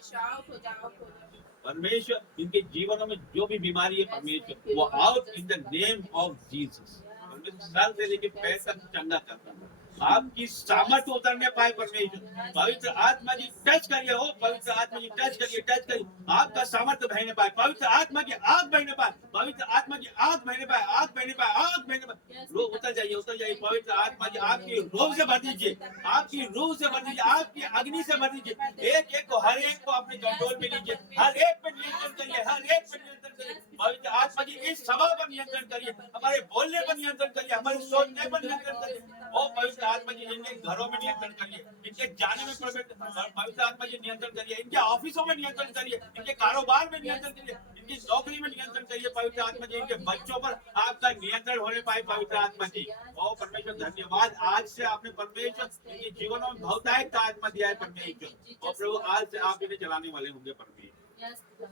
परमेश्वर इनके जीवनों में जो भी बीमारी है परमेश्वर, वो out in the name of Jesus. Sir से लेके पैर तक चंगा करता है। आपकी सामर्थ्य उतरने पाए परमेश्वर। पवित्र आत्मा जी टच करिए, हो पवित्र आत्मा जी टच करिए, टच करिए। आपका सामर्थ्य बहने पाए, पवित्र आत्मा की आग बहने पाए, पवित्र आत्मा की आग बहने पाए, आग बहने पाए, आग बहने पाए। रोग उतर जाइए, उतर जाइए। पवित्र आत्मा जी आपकी रूह से भर दीजिए, आपकी रूह से भर दीजिए, आपकी अग्नि से भर दीजिए। एक एक को, हर एक को अपने कंट्रोल में लीजिए, हर एक पर नियंत्रण करिए, हर एक पर नियंत्रण करिए। पवित्र आत्मा जी इस सभा पर नियंत्रण करिए, हमारे बोलने पर नियंत्रण करिए, हमारे सोचने पर नियंत्रण करिए। ओ पवित्र आत्मा जी इनके घरों में नियंत्रण करिए, इनके जाने में पवित्र आत्मा जी नियंत्रण करिए, इनके ऑफिसों में नियंत्रण करिए, इनके कारोबार में नियंत्रण करिए, इनकी नौकरी में नियंत्रण करिए। पवित्र आत्मा जी इनके बच्चों पर आपका नियंत्रण होने पाए पवित्र आत्मा जी। ओ परमेश्वर धन्यवाद, आज से आपने परमेश्वर इनके जीवनों में बहुतायत आत्मा दिया है परमेश्वर। और प्रभु आज से आप इन्हें चलाने वाले होंगे परमेश्वर।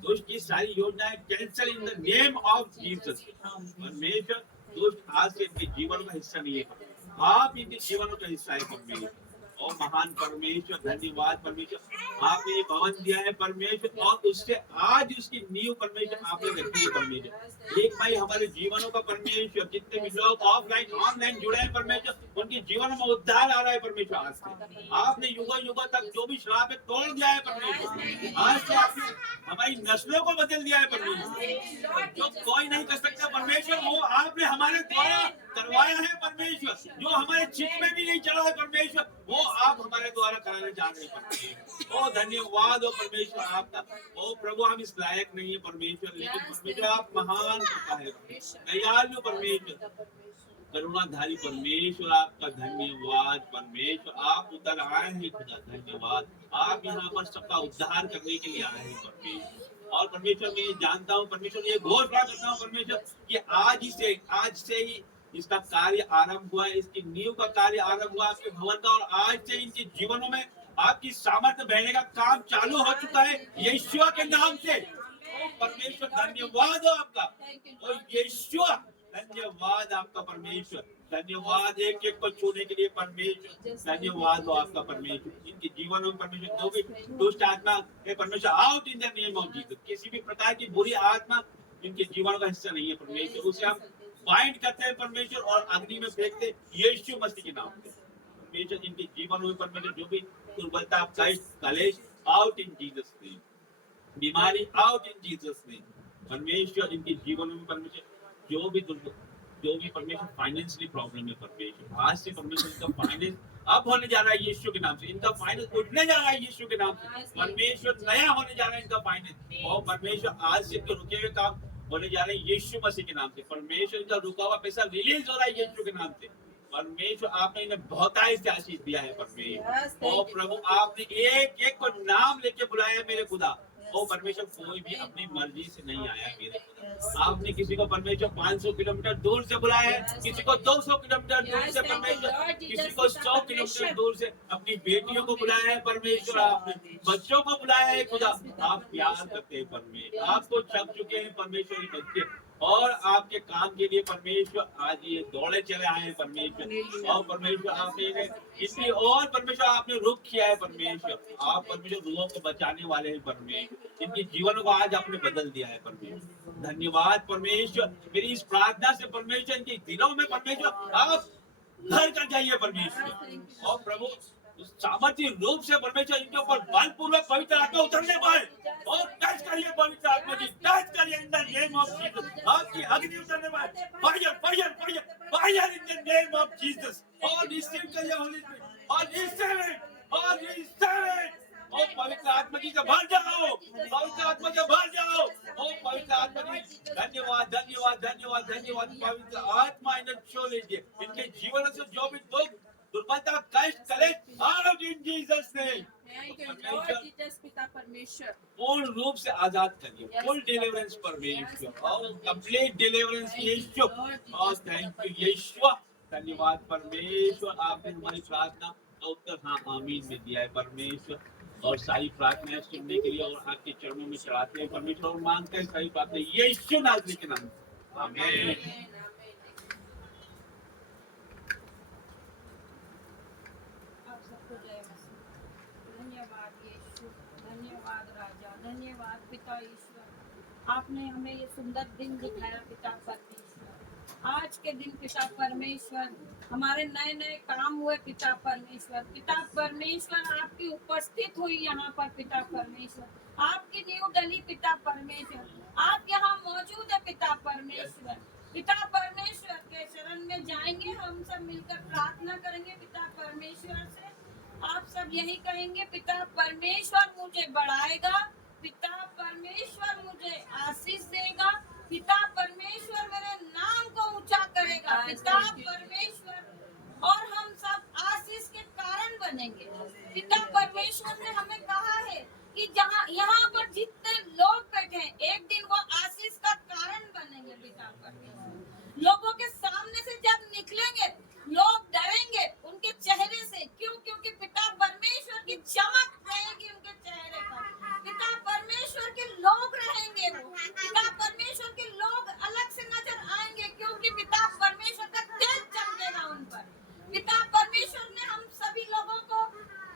दुष्ट की सारी योजनाएं cancel in the name of Jesus. परमेश्वर दुष्ट आज से इनके जीवन का हिस्सा नहीं है, आप इनके जीवन का हिस्सा है परमेश्वर। और महान परमेश्वर धन्यवाद परमेश्वर, आपने ये भवन दिया है परमेश्वर, और उससे आज उसकी नींव परमेश्वर आपने रखी है परमेश्वर। एक भाई हमारे जीवनों का परमेश्वर, जितने भी लोग ऑफलाइन ऑनलाइन जुड़े हैं परमेश्वर, उनके जीवन में उद्धार आ रहा है परमेश्वर। आज से आपने युगों युगों तक जो भी श्राप है तोड़ दिया है परमेश्वर। आज से आपने हमारी नस्लों को बदल दिया है परमेश्वर। जो कोई नहीं कर सकता परमेश्वर, वो आपने हमारे द्वारा करवाया है परमेश्वर। जो हमारे चित्त में भी नहीं चला है परमेश्वर, वो आप हमारे द्वारा कराने जा रहे हैं परमेश्वर। ओ धन्यवाद हो परमेश्वर आपका। ओ प्रभु हम इस लायक नहीं है परमेश्वर, लेकिन परमेश्वर आप महान कृपा है, दयालु परमेश्वर, करुणाधारी परमेश्वर, आपका धन्यवाद परमेश्वर। आप उतर आए हैं खुदा, धन्यवाद। आप यहाँ पर सबका उद्धार करने के लिए आए हैं परमेश्वर। और परमेश्वर मैं जानता हूँ परमेश्वर, ये घोषणा करता हूँ परमेश्वर कि आज से ही इसका कार्य आरंभ हुआ है, इसकी नींव का कार्य आरंभ हुआ आपके भवन का। और आज से इनके जीवनों में आपकी सामर्थ्य बहने का काम चालू हो चुका है यीशु के नाम से। ओ परमेश्वर धन्यवाद हो आपका, और यीशु धन्यवाद आपका परमेश्वर। धन्यवाद एक एक को छूने के लिए परमेश्वर, धन्यवाद हो आपका परमेश्वर। इनके जीवनों में परमेश्वर जो भी दुष्ट आत्मा है परमेश्वर, out in the name of Jesus. किसी भी प्रकार की बुरी आत्मा इनके जीवन का हिस्सा नहीं है परमेश्वर, उसे हम बाइंड करते हैं परमेश्वर और अग्नि में फेंकते यीशु मसीह के नाम से परमेश्वर। इनके जीवन में परमेश्वर जो भी दुर्बलता, कष्ट, कलेश, आउट इन जीसस नेम, बीमारी आउट इन जीसस नेम परमेश्वर। इनके जीवन में परमेश्वर जो भी परमेश्वर फाइनेंशियली प्रॉब्लम है परमेश्वर, आज से परमेश्वर इनका फाइनेंस अब होने जा रहा है यीशु के नाम से। इनका फाइनेंस उठने जा रहा है यीशु के नाम से परमेश्वर, नया होने जा रहा है इनका फाइनेंस। और परमेश्वर आज से जो रुके हुए काम होने जा रहे हैं यीशु मसीह के नाम से। परमेश्वर का रुका हुआ पैसा रिलीज हो रहा है यीशु के नाम से परमेश्वर। आपने इन्हें बहुतायत से आशीष दिया है परमेश्वर। और प्रभु आपने एक एक को नाम लेके बुलाया मेरे खुदा। ओ परमेश्वर कोई भी अपनी मर्जी से नहीं आया मेरे खुदा। आपने किसी को परमेश्वर 500 किलोमीटर दूर से बुलाया है, किसी को 200 किलोमीटर दूर से परमेश्वर, किसी को 100 किलोमीटर दूर से अपनी बेटियों को बुलाया है परमेश्वर, आपने बच्चों को बुलाया है खुदा। आप प्यार करते हैं परमेश्वर, आपको छप चुके हैं परमेश्वर ये बच्चे, और आपके काम के लिए परमेश्वर आज ये दौड़े चले आए हैं परमेश्वर। और परमेश्वर आपने इतनी और परमेश्वर आपने रुख किया है परमेश्वर। आप परमेश्वर रूहों को बचाने वाले हैं परमेश्वर, इनके जीवनों को आज आपने बदल दिया है परमेश्वर। धन्यवाद परमेश्वर। मेरी इस प्रार्थना से परमेश्वर इनके दिलों में परमेश्वर आप घर कर जाइए परमेश्वर। और प्रभु सामर्थ्य रूप से परमेश्वर इनके ऊपर बलपूर्वक पवित्र आत्मा उतरने पाए, और टच करिए पवित्र आत्मा जी, टच करिए इन द नेम ऑफ जीसस। आपकी अग्नि उतरने पाए, fire fire fire fire in the name of Jesus. और रिसीव करिए होली स्पिरिट, और रिसीव इट, और रिसीव इट। और पवित्र आत्मा जी से भर जाओ, पवित्र आत्मा से भर जाओ। और पवित्र आत्मा जी धन्यवाद धन्यवाद धन्यवाद धन्यवाद। पवित्र आत्मा इन्हें छू लीजिए, इनके जीवन से जो भी दुख दुर्बलता कष्ट कलेश out in Jesus name. Thank you, Lord Jesus, पिता परमेश्वर। पूर्ण रूप से आजाद करिए, Yes, फुल पिता डिलीवरेंस परमेश्वर। परमेश्वर और complete deliverance Thank you, Yeshu. Lord Jesus, और पिता थैंक यू परमेश्वर। यीशु, धन्यवाद परमेश्वर, आपने हमारी प्रार्थना का उत्तर हाँ आमीन में दिया है परमेश्वर। और सारी प्रार्थनाएं सुनने के लिए और आपके चरणों में चढ़ाते हैं परमेश्वर और मांगते हैं सारी बातें यीशु नाज़री के नाम से। आमीन। Amen, amen. आप सबको जय मसीह। धन्यवाद यीशु, धन्यवाद राजा, धन्यवाद पिता ईश्वर। आपने हमें ये सुंदर दिन दिखाया पिता परमेश्वर। आज के दिन पिता परमेश्वर हमारे नए नए काम हुए पिता परमेश्वर। पिता परमेश्वर आपकी उपस्थित हुई यहाँ पर पिता परमेश्वर। आपकी नींव डली पिता परमेश्वर। आप यहाँ मौजूद है पिता परमेश्वर। पिता परमेश्वर के शरण में जाएंगे, हम सब मिलकर प्रार्थना करेंगे पिता परमेश्वर से। आप सब यही कहेंगे, पिता परमेश्वर मुझे बढ़ाएगा, पिता परमेश्वर मुझे आशीष देगा, पिता परमेश्वर मेरे नाम को ऊंचा करेगा, पिता परमेश्वर, और हम सब आशीष के कारण बनेंगे। पिता परमेश्वर ने हमें कहा है कि जहाँ यहाँ पर जितने लोग बैठे हैं, एक दिन वो आशीष का कारण बनेंगे पिता परमेश्वर। लोगों के सामने से जब निकलेंगे, लोग डरेंगे उनके चेहरे से। क्यों? क्योंकि पिता परमेश्वर की चमक रहेगी उनके चेहरे पर। पिता परमेश्वर के लोग रहेंगे वो। पिता परमेश्वर के लोग अलग से नजर आएंगे, क्योंकि पिता परमेश्वर का तेज चमकेगा उन पर। पिता परमेश्वर ने हम सभी लोगों को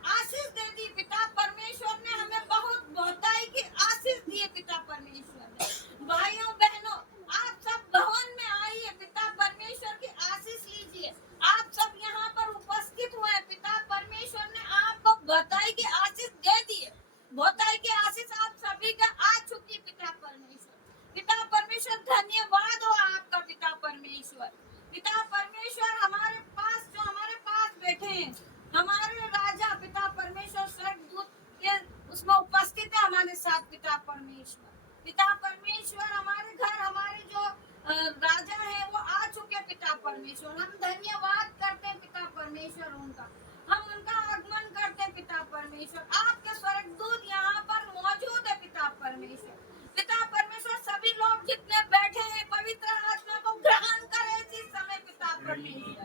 आशीष दे दी। पिता परमेश्वर ने हमें बहुत बहुताई की आशीष दी है पिता परमेश्वर ने। भाइयों बहनों, आप सब भवन में आइए, पिता परमेश्वर की आशीष लीजिए। आप सब यहाँ पर उपस्थित हुए हैं, पिता परमेश्वर ने आपको बहुताई की आशीष दे दी है। बहुताई की आशीष आप सभी का आ चुकी पिता परमेश्वर। पिता परमेश्वर धन्यवाद हो आपका पिता परमेश्वर। पिता परमेश्वर हमारे पास बैठे हैं, हमारे राजा पिता परमेश्वर स्वर्गदूत के उसमें उपस्थित है हमारे साथ पिता परमेश्वर। पिता परमेश्वर हमारे घर, हमारे जो राजा है वो आ चुके पिता परमेश्वर। हम धन्यवाद करते हैं पिता परमेश्वर उनका, हम उनका आगमन करते हैं पिता परमेश्वर। आपके स्वर्गदूत यहाँ पर मौजूद है पिता परमेश्वर। पिता परमेश्वर सभी लोग जितने बैठे हैं, पवित्र आत्मा को ग्रहण करें इसी समय पिता परमेश्वर।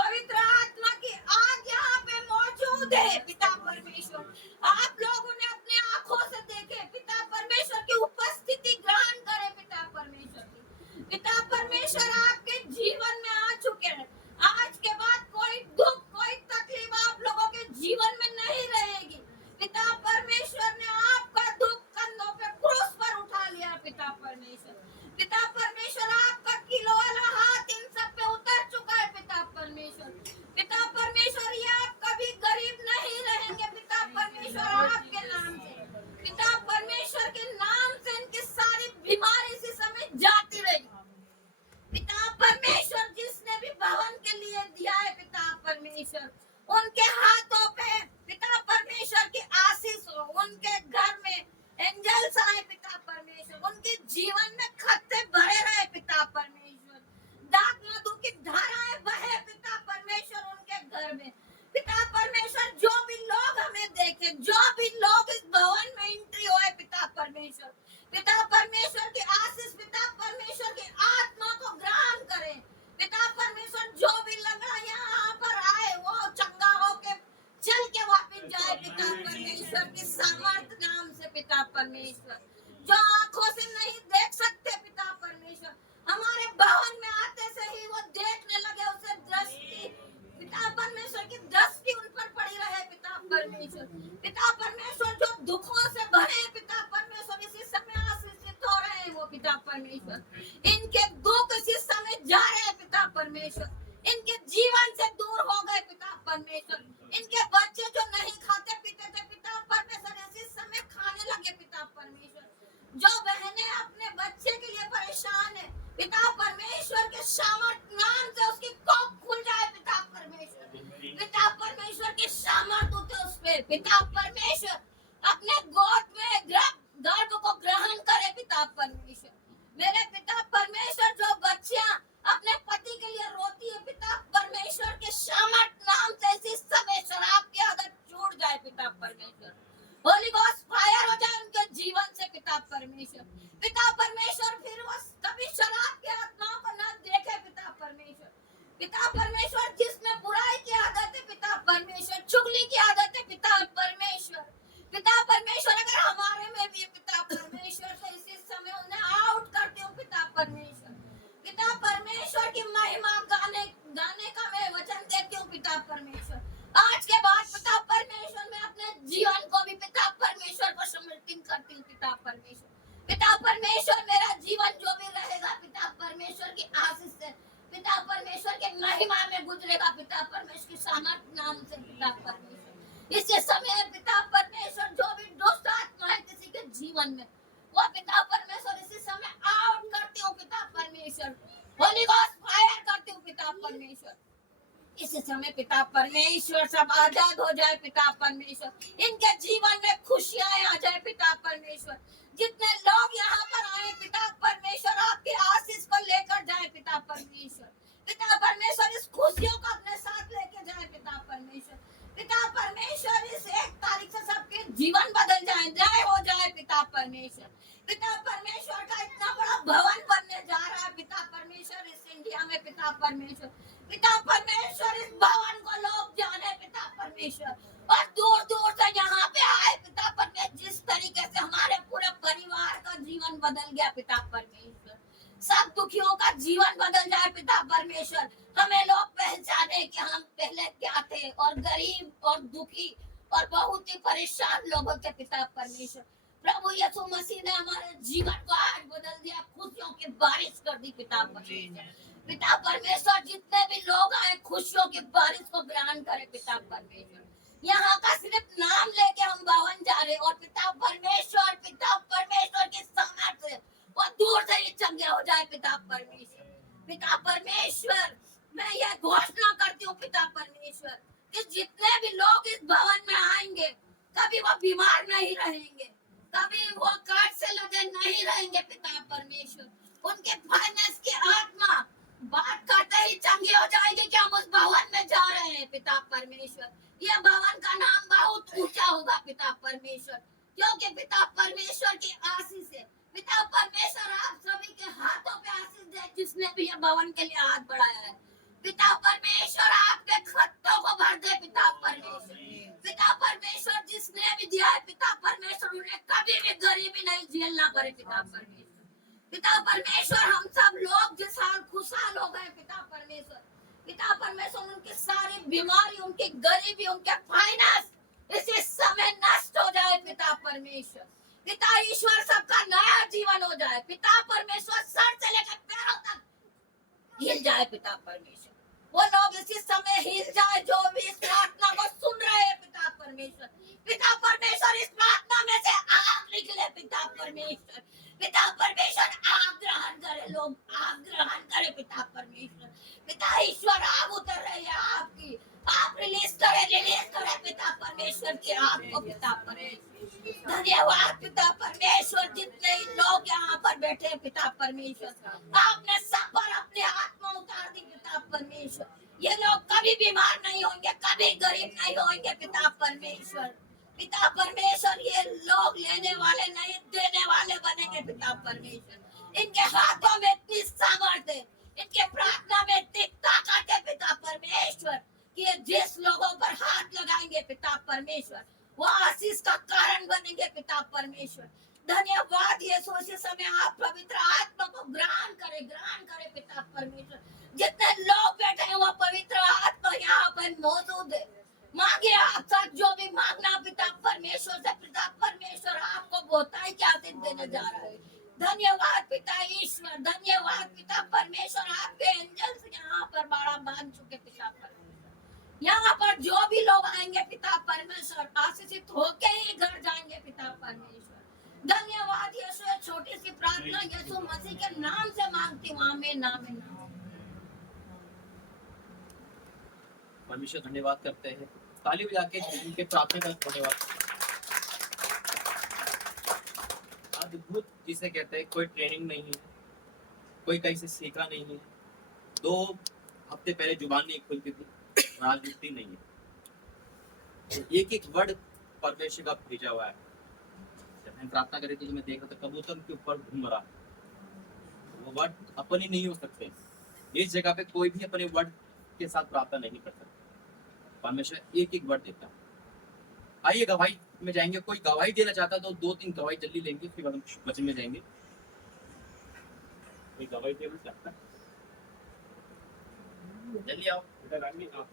पवित्र आत्मा की आग यहाँ पे मौजूद है पिता परमेश्वर। आप लोगों ने अपने आंखों से देखे, पिता परमेश्वर की उपस्थिति ग्रहण करें पिता परमेश्वर की। पिता परमेश्वर आपके जीवन में आ चुके हैं। आज के बाद कोई दुख, कोई तकलीफ आप लोगों के जीवन में नहीं रहेगी। पिता परमेश्वर ने आपका दुख कंधों पे क्रूस पर उठा लिया पिता परमेश्वर। पिता परमेश्वर आपका किलो वाला हाथ इन सब पे उतर चुका है पिता परमेश्वर। पिता परमेश्वर ये आप कभी गरीब नहीं रहेंगे पिता परमेश्वर आपके नाम से। पिता परमेश्वर के नाम से इनकी सारी बीमारी इसी समय जाती रहेगी। पिता परमेश्वर जिसने भी भवन के लिए दिया है पिता परमेश्वर, उनके हाथों पे पिता परमेश्वर की आशीष हो, उनके घर में एंजल्स आए पिता परमेश्वर, उनके जीवन में खत्ते भरे रहे पिता परमेश्वर, दाग मधु की धाराएं बहे पिता परमेश्वर उनके घर में। पिता परमेश्वर जो भी लोग हमें देखे, जो भी लोग इस भवन में एंट्री होए पिता परमेश्वर, पिता परमेश्वर की आशीष, पिता परमेश्वर की आत्मा को ग्रहण करें। पिता परमेश्वर जो भी लंगड़ा यहाँ पर आए वो चंगा होके चल के वापस जाए पिता परमेश्वर की सामर्थ नाम से पिता परमेश्वर। जो आंखों से नहीं देख सकते पिता परमेश्वर, हमारे भवन में आते से ही वो देखने लगे, उसे दृष्टि पिता परमेश्वर की दृष्टि उन पर पड़ी रहे पिता परमेश्वर। पिता परमेश्वर जो दुखों से भरे पिता परमेश्वर इसी समय आशीषित हो रहे हैं वो पिता परमेश्वर। इनके दुख इसी समय जा रहे हैं पिता परमेश्वर, इनके जीवन से दूर हो गए पिता परमेश्वर। इनके बच्चे जो नहीं खाते पीते थे पिता परमेश्वर इसी समय खाने लगे पिता परमेश्वर। जो बहनें अपने बच्चे के लिए परेशान है पिता परमेश्वर के सामर्थ नाम से उसकी कोख खुल जाए पिता परमेश्वर। पिता परमेश्वर की सामर्थ होते उस पे पिता परमेश्वर अपने गोद में गर्भ को ग्रहण करे पिता परमेश्वर। मेरे पिता परमेश्वर जो बच्चियां अपने पति के लिए रोती है पिता परमेश्वर के सामर्थ नाम से सामर्थ नाम से पिता परमेश्वर। इसी समय पिता परमेश्वर जो भी दुष्ट आत्मा है किसी के जीवन में, वो पिता परमेश्वर इसी समय आउट करती हूँ पिता परमेश्वर। होली गॉस्ट फायर करती हूँ पिता परमेश्वर। इस समय पिता परमेश्वर सब आजाद हो जाए पिता परमेश्वर। इनके जीवन में खुशियां आ जाए पिता परमेश्वर। जितने लोग यहाँ पर आए पिता परमेश्वर आपके आशीष को लेकर जाए पिता परमेश्वर। पिता परमेश्वर इस खुशियों को अपने साथ लेके जाए पिता परमेश्वर। पिता परमेश्वर इस 1 तारीख से सबके जीवन बदल जाए, जय हो जाए पिता परमेश्वर। पिता परमेश्वर का इतना बड़ा भवन बनने जा रहा है पिता परमेश्वर इस इंडिया में पिता परमेश्वर। पिता परमेश्वर इस भवन को लोग जाने पिता परमेश्वर, और दूर दूर से यहाँ पे आए पिता परमेश्वर। जिस तरीके से हमारे पूरे परिवार का जीवन बदल गया पिता परमेश्वर, सब दुखियों का जीवन बदल जाए पिता परमेश्वर। हमें लोग पहचाने कि हम पहले क्या थे, और गरीब और दुखी और बहुत ही परेशान लोगों के पिता परमेश्वर। प्रभु यीशु मसीह ने हमारे जीवन को आज बदल दिया, खुशियों की बारिश कर दी पिता परमेश्वर। पिता परमेश्वर जितने भी लोग आए खुशियों की बारिश को ग्रहण करे पिता परमेश्वर। यहाँ का सिर्फ नाम लेके हम भवन जा रहे, और पिता परमेश्वर की सामर्थ्य वो दूर से ही चंगे हो जाए पिता परमेश्वर। पिता परमेश्वर मैं यह घोषणा करती हूँ पिता परमेश्वर कि जितने भी लोग इस भवन में आएंगे कभी वो बीमार नहीं रहेंगे, कभी वो कार्ड से लगे नहीं रहेंगे पिता परमेश्वर। उनके फाइनेंस की आत्मा बात करते ही चंगी हो जाएगी कि हम उस भवन में जा रहे हैं पिता परमेश्वर। यह भवन का नाम बहुत ऊंचा होगा पिता परमेश्वर, क्योंकि पिता परमेश्वर की आशीष है। पिता परमेश्वर आप सभी के हाथों पे आशीष दे जिसने भी यह भवन के लिए हाथ बढ़ाया है। पिता परमेश्वर आपके खत्तों को भर दे पिता परमेश्वर। पिता परमेश्वर जिसने भी दिया है पिता परमेश्वर उन्हें कभी भी गरीबी नहीं झेलना पड़े पिता परमेश्वर। पिता परमेश्वर हम सब लोग जिस हाल खुशहाल हो गए पिता परमेश्वर, पिता परमेश्वर उनकी सारी बीमारी, उनकी गरीबी, उनके फाइनेंस इसी समय नष्ट हो जाए पिता परमेश्वर। पिता ईश्वर सबका नया जीवन हो जाए पिता परमेश्वर। सर से लेकर पैरों तक हिल जाए पिता परमेश्वर। वो लोग इसी समय हिल जाए जो भी इस प्रार्थना को सुन रहे हैं पिता परमेश्वर। पिता परमेश्वर इस प्रार्थना में से आग निकले पिता परमेश्वर। पिता परमेश्वर आग ग्रहण करे, लोग आग ग्रहण करे पिता परमेश्वर। पिता ईश्वर आग उतर रही है आपकी, आप रिलीज करे पिता परमेश्वर की आग को पिता परमेश्वर। धन्यवाद पिता परमेश्वर। जितने लोग यहाँ पर बैठे हैं पिता परमेश्वर आपने सब पर अपनी आत्मा उतार दी पिता परमेश्वर। ये लोग कभी बीमार नहीं होंगे, कभी गरीब नहीं होंगे पिता परमेश्वर। पिता परमेश्वर ये लोग लेने वाले नहीं देने वाले बनेंगे पिता परमेश्वर। इनके हाथों में इतनी सामर्थ्य है, इनके प्रार्थना में इतनी ताकत है पिता परमेश्वर कि ये जिस लोगों पर हाथ लगाएंगे पिता परमेश्वर वो आशीष का कारण बनेंगे पिता परमेश्वर। धन्यवाद यीशु। इसी समय आप पवित्र आत्मा को ग्रहण करे पिता परमेश्वर। जितने लोग बैठे हैं वो पवित्र आत्मा यहाँ पर मौजूद है। मांगे आप सब जो भी मांगना पिता परमेश्वर से, पिता परमेश्वर आपको बहुताई की आशीष देने जा रहा है। धन्यवाद पिता ईश्वर, धन्यवाद पिता परमेश्वर। आपके एंजल्स यहाँ पर बाड़ा बांध चुके पिता परमेश्वर। यहाँ पर जो भी लोग आएंगे पिता परमेश्वर आशीषित होके ही घर जाएंगे पिता परमेश्वर। धन्यवाद यीशु। छोटी सी प्रार्थना यीशु मसीह के नाम से मांगती हूँ, आमीन आमीन। परमेश्वर धन्यवाद करते हैं, ताली बजा के उनके प्रार्थना का धन्यवाद। अद्भुत जिसे कहते हैं, कोई ट्रेनिंग नहीं है, कोई कहीं से सीखा नहीं है। 2 हफ्ते पहले जुबान नहीं खुलती थी, आज जुटती नहीं है। एक एक वर्ड परमेश्वर का भेजा हुआ है। जब हम प्रार्थना कर रहे थे तो मैं देख रहा था कबूतर के ऊपर घूम रहा। वो वर्ड अपन ही नहीं हो सकते। इस जगह पे कोई भी अपने वर्ड के साथ प्रार्थना नहीं कर सकता। परमेश्वर एक एक वर्ड देता है। आइए गवाही में जाएंगे। कोई गवाही देना चाहता तो 2-3 गवाही जल्दी लेंगे, फिर हम वचन में जाएंगे। कोई गवाही देना चाहता है? जल्दी आओ। इधर आइए आप।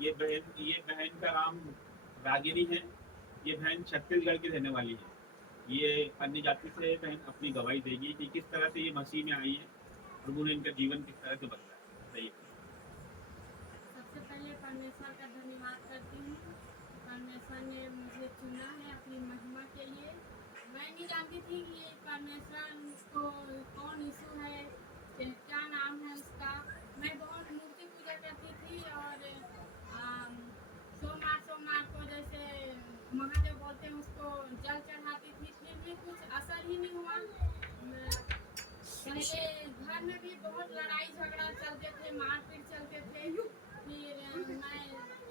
ये बहन का नाम रागिनी है। ये बहन छत्तीसगढ़ की रहने वाली है। ये अन्य जाति से बहन अपनी गवाही देगी कि किस तरह से ये मसीह में आई है और उन्होंने इनका जीवन किस तरह से बदला है। बताइए। सबसे पहले परमेश्वर का धन्यवाद करती हूँ। परमेश्वर ने मुझे चुना है अपनी महिमा के लिए। मैं नहीं जानती थी कि ये परमेश्वर को कौन यीशु है, क्या नाम है उसका। मैं बहुत मूर्ति पूजा करती थी और सोमवार को जैसे महादेव बोलते हैं उसको जल चढ़ाती थी, फिर भी कुछ असर ही नहीं हुआ। पहले घर में भी बहुत लड़ाई झगड़ा चलते थे, मारपीट चलते थे। फिर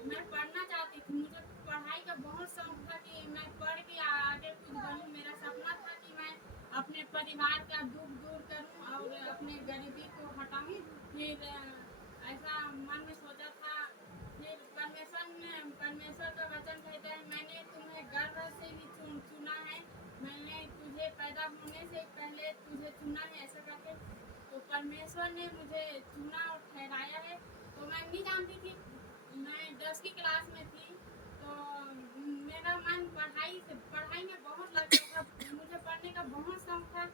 मैं पढ़ना चाहती थी, मुझे पढ़ाई का बहुत शौक था कि मैं पढ़ के आगे कुछ बनूं। मेरा सपना था कि मैं अपने परिवार का दुख दूर करूं और अपने गरीबी को हटाऊं। फिर ऐसा मन में सोचा था। फिर परमेश्वर का वचन कहता है, मैंने तुम्हें गर्भ से ही चुना है, मैंने तुझे पैदा होने से पहले तुझे चुना है, ऐसा करके। तो परमेश्वर ने मुझे चुना और ठहराया है। तो मैं नहीं जानती थी, मैं 10वीं क्लास में थी, तो मेरा मन पढ़ाई में बहुत लगता था। मुझे पढ़ने का बहुत शौक था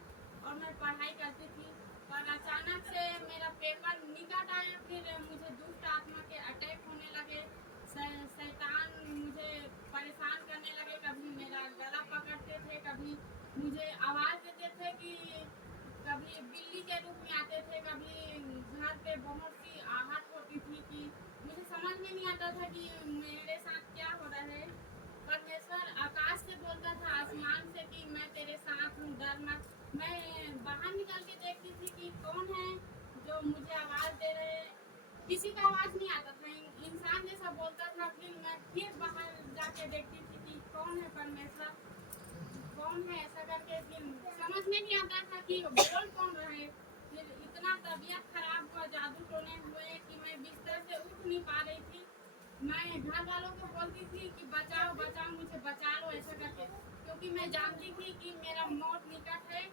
और मैं पढ़ाई करती थी। पर अचानक से मेरा पेपर निकट आया, फिर मुझे दुष्ट आत्मा के अटैक होने लगे। शैतान मुझे परेशान करने लगे। कभी मेरा गला पकड़ते थे, कभी मुझे आवाज़ देते थे कि कभी बिल्ली के रूप में आते थे, कभी घर पे बहुत सी आहट होती थी कि मुझे समझ में नहीं आता था कि मेरे साथ क्या हो रहा है। परमेश्वर आकाश से बोलता था, आसमान से, कि मैं तेरे साथ हूँ, डर मत। मैं बाहर निकल के देखती थी कि कौन है जो मुझे आवाज़ दे रहे। किसी का आवाज़ नहीं आता था, इंसान जैसा बोलता था। फिर मैं फिर बाहर जाके देखती थी कि कौन है परमेश्वर, कौन है, ऐसा करके। फिर समझ में नहीं आता था कि बोल कौन रहे। फिर इतना तबीयत खराब हुआ, जादू टोने हुए कि मैं बिस्तर से उठ नहीं पा रही थी। मैं घर वालों को बोलती थी कि बचाओ बचाओ, मुझे बचा लो, ऐसा करके, क्योंकि मैं जानती थी कि मेरा मौत निकट है।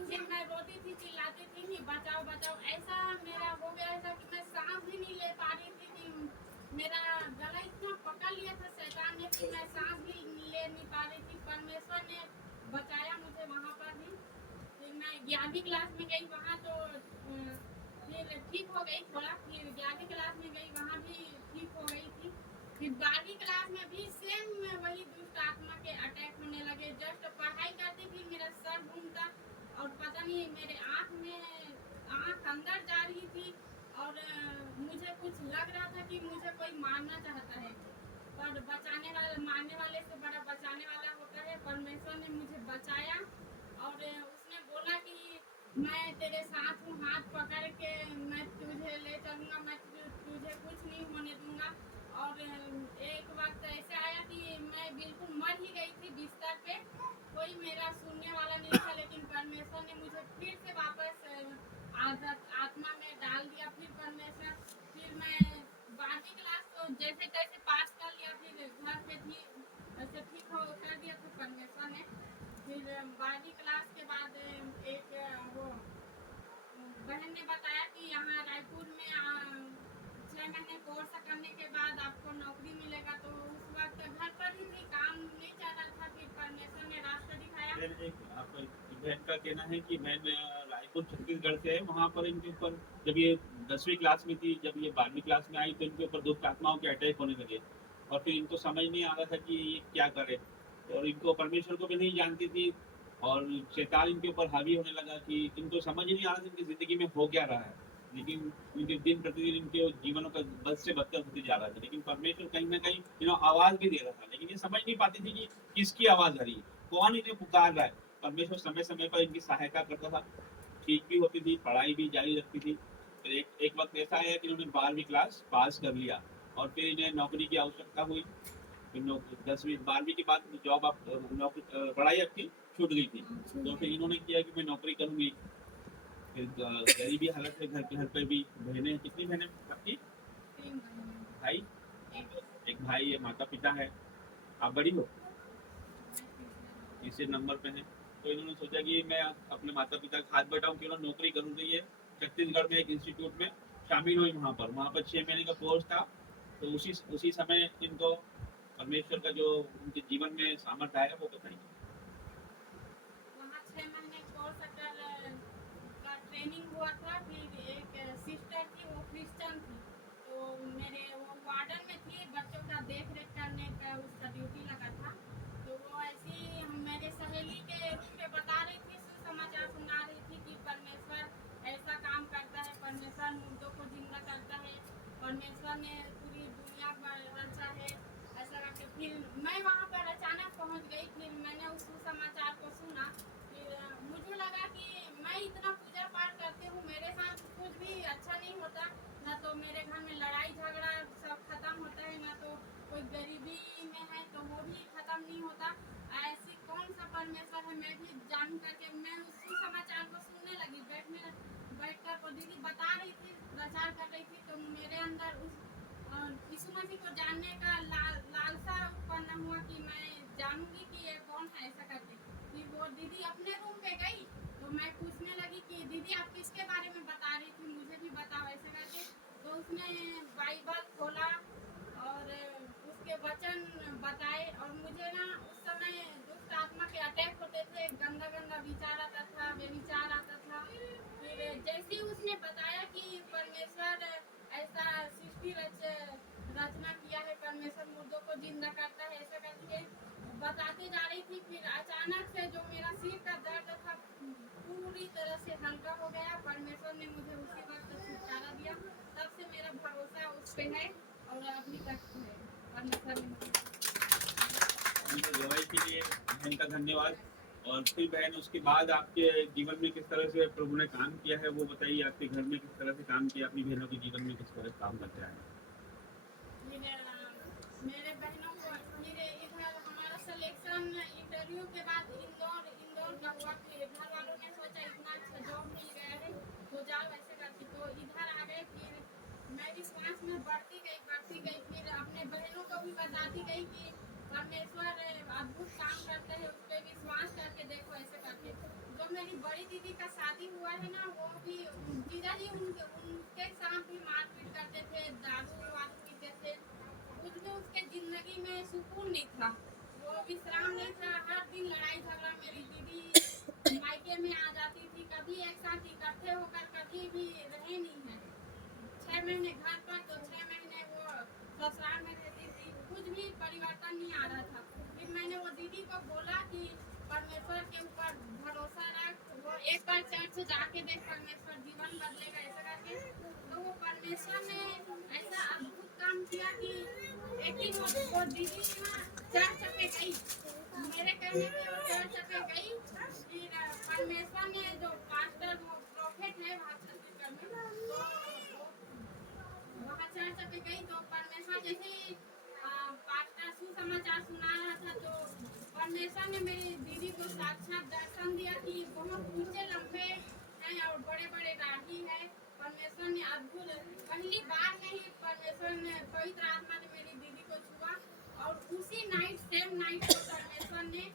फिर मैं रोती थी, चिल्लाती थी कि बचाओ बचाओ। ऐसा मेरा हो गया था कि मैं सांस भी नहीं ले पा रही थी, कि मेरा गला इतना पकड़ लिया था शैतान ने कि मैं सांस भी ले नहीं पा रही थी। परमेश्वर ने बचाया मुझे वहाँ पर भी। फिर मैं 11वीं क्लास में गई, वहाँ तो फिर ठीक हो गई थोड़ा। फिर 11वीं क्लास में गई, वहाँ भी ठीक हो गई थी। फिर 12वीं क्लास में भी सेम वही दुष्ट आत्मा के अटैक होने लगे। जस्ट पढ़ाई करती थी, मेरा सर घूमता और पता नहीं मेरे आँख अंदर जा रही थी और मुझे कुछ लग रहा था कि मुझे कोई मारना चाहता है। पर मारने वाले से बड़ा बचाने वाला होता है। परमेश्वर ने मुझे बचाया और उसने बोला कि मैं तेरे साथ हूँ, हाथ पकड़ के मैं तुझे ले चलूँगा, मैं तुझे कुछ नहीं होने दूँगा। और एक वक्त ऐसे आया कि मैं बिल्कुल मर ही गई थी बिस्तर पे, कोई मेरा सुनने वाला नहीं था। लेकिन परमेश्वर ने मुझे फिर से वापस आत्मा में डाल दिया। फिर मैं 12वीं क्लास तो जैसे तैसे पास कर लिया। फिर घर पे थी, ऐसे ठीक हो कर दिया था परमेश्वर ने। फिर 12वीं क्लास के बाद एक वो बहन ने बताया कि यहाँ रायपुर में 6 महीने कोर्स करने के बाद आपको नौकरी मिलेगा। तो उस वक्त घर पर ही थी, काम नहीं चल रहा था। फिर परमेश्वर ने रास्ता दिखाया। आपका बहन का कहना है कि बहन रायपुर छत्तीसगढ़ से है, वहाँ पर इनके ऊपर जब ये 10वीं क्लास में थी, जब ये 12वीं क्लास में आई तो इनके ऊपर दुष्ट आत्माओं के अटैक होने लगे और फिर इनको समझ नहीं आ रहा था कि ये क्या करे। और इनको परमेश्वर को भी नहीं जानती थी और शैतान इनके ऊपर हावी होने लगा कि इनको समझ ही नहीं आ रहा था इनकी ज़िंदगी में हो क्या रहा है। लेकिन इनके दिन प्रतिदिन इनके जीवनों का बद से बदतर होते जा रहा था। लेकिन परमेश्वर कहीं न कहीं आवाज़ भी दे रहा था, लेकिन ये समझ नहीं पाती थी कि किसकी आवाज़ आ रही है, कौन इन्हें पुकार रहा है। परमेश्वर समय-समय पर इनकी सहायता करता था, ठीक भी होती थी, पढ़ाई भी जारी रखती थी। फिर एक वक़्त ऐसा आया कि इन्होंने 12वीं क्लास पास कर लिया और फिर इन्हें नौकरी की आवश्यकता हुई। फिर 10वीं 12वीं के बाद जॉब पढ़ाई आपकी छूट गई थी। तो फिर इन्होंने किया कि मैं नौकरी करूँगी। फिर गरीबी हालत में घर पे भी बहनें, कितनी बहनें आपकी? 3 महीने भाई? एक एक भाई है, माता-पिता है। आप बड़ी हो? मैं तीसरे नंबर पे हैं। तो इन्होंने सोचा कि मैं अपने माता-पिता का हाथ बटाऊँ, क्यों ना नौकरी करूँ। तो ये छत्तीसगढ़ में एक इंस्टीट्यूट में शामिल हुई वहाँ पर 6 महीने का कोर्स था। तो उसी समय इनको परमेश्वर का जो उनके जीवन में सामर्थ्य आया वो बताएंगे। देख रेख करने का उसका ड्यूटी लगा था। तो वो ऐसी मेरे सहेली के रूप में बता रही थी, सुसमाचार सुना रही थी कि परमेश्वर ऐसा काम करता है, परमेश्वर मुर्दों को जिंदा करता है, परमेश्वर ने पूरी दुनिया रचा है, ऐसा करके। फिर मैं वहाँ पर अचानक पहुँच गई। फिर मैंने उस सुसमाचार को सुना। फिर मुझे लगा कि मैं इतना पूजा पाठ करती हूँ, मेरे साथ कुछ भी अच्छा नहीं होता, ना तो मेरे घर में लड़ाई झगड़ा सब खत्म होता है, ना तो कोई गरीबी में है तो वो भी खत्म नहीं होता। ऐसी कौन सा परमेश्वर है, मैं भी जान करके मैं उस समाचार को सुनने लगी। बैठ कर वो दीदी बता रही थी, प्रचार कर रही थी, तो मेरे अंदर उस यीशु मसीह को जानने का लालसा उत्पन्न हुआ कि मैं जानूंगी कि ये कौन है, ऐसा करके। फिर वो दीदी अपने रूम पे गई तो मैं पूछने लगी कि दीदी आप किसके बारे में बता रही थी, मुझे भी बताओ, ऐसे करके। तो उसने बाइबल खोला और उसके वचन बताए। और मुझे ना उस समय दुष्ट आत्मा के अटैक होते थे, गंदा गंदा विचार आता था, व्यभिचार आता था। फिर जैसे ही उसने बताया कि परमेश्वर ऐसा सृष्टि रचना किया है, परमेश्वर मुर्दों को जिंदा करता है, ऐसा करके बताते जा रही थी। फिर अचानक से जो मेरा सिर का दर्द था पूरी तरह से हल्का हो गया। परमेश्वर ने मुझे उसी वक्त छुटकारा दिया। तब से मेरा भरोसा उस पे है और अभी तक है। परमेश्वर ने उनकी गवाही के लिए बहन का धन्यवाद। और फिर बहन उसके बाद आपके जीवन में किस तरह से प्रभु ने काम किया है वो बताइए। आपके घर में किस तरह से काम किया, अपनी बहनों के जीवन में किस तरह से काम करते हैं। मेरे बहनों को फिर इधर हमारा सिलेक्शन इंटरव्यू के बाद इंदौर का हुआ। फिर घर वालों ने सोचा इतना अच्छा जॉब मिल गया है तो जाओ, ऐसे करके तो इधर आ गए। फिर मैं विश्वास में बढ़ती गई। फिर अपने बहनों को भी बताती गई कि परमेश्वर अद्भुत काम करते हैं, उस पर विश्वास करके देखो, ऐसे करके। जो मेरी बड़ी दीदी का शादी हुआ है ना, वो भी जीजा जी उनके साथ भी मारपीट करते थे, दारू वारू पीते थे। कुछ भी उसके जिंदगी में सुकून नहीं था, वो विश्राम नहीं था। हर दिन लड़ाई झगड़ा। मेरी दीदी मायके में आ जाती थी, कभी एक साथ इकट्ठे होकर कभी भी रहे नहीं है। 6 महीने घर पर तो 6 महीने वो ससुराल में रहती थी, कुछ भी परिवर्तन नहीं आ रहा था। फिर मैंने वो दीदी को बोला कि परमेश्वर के ऊपर भरोसा रख, वो एक बार चर्च जाके देख, परमेश्वर जीवन बदलेगा, ऐसा करके। तो वो परमेश्वर ने ऐसा अद्भुत काम किया कि एक दिन वो दीदी ना चर्च पे गई, मेरे कहने पे वो चर्च पे गई। फिर परमेश्वर ने जो पास्टर वो प्रोफेट है वहाँ छत्तीसगढ़ में, तो वहाँ चर्च पे गई तो परमेश्वर जैसे पास्टर सुसमाचार सुना रहा था तो परमेश्वर ने मेरी दीदी को साक्षात दर्शन दिया कि बहुत ऊंचे लंबे हैं और बड़े बड़े दाढ़ी है। परमेश्वर ने अद्भुत, पहली बार में ही परमेश्वर ने पवित्र आत्मा ने मेरी दीदी को छुआ। और उसी नाइट सेम नाइट को परमेश्वर ने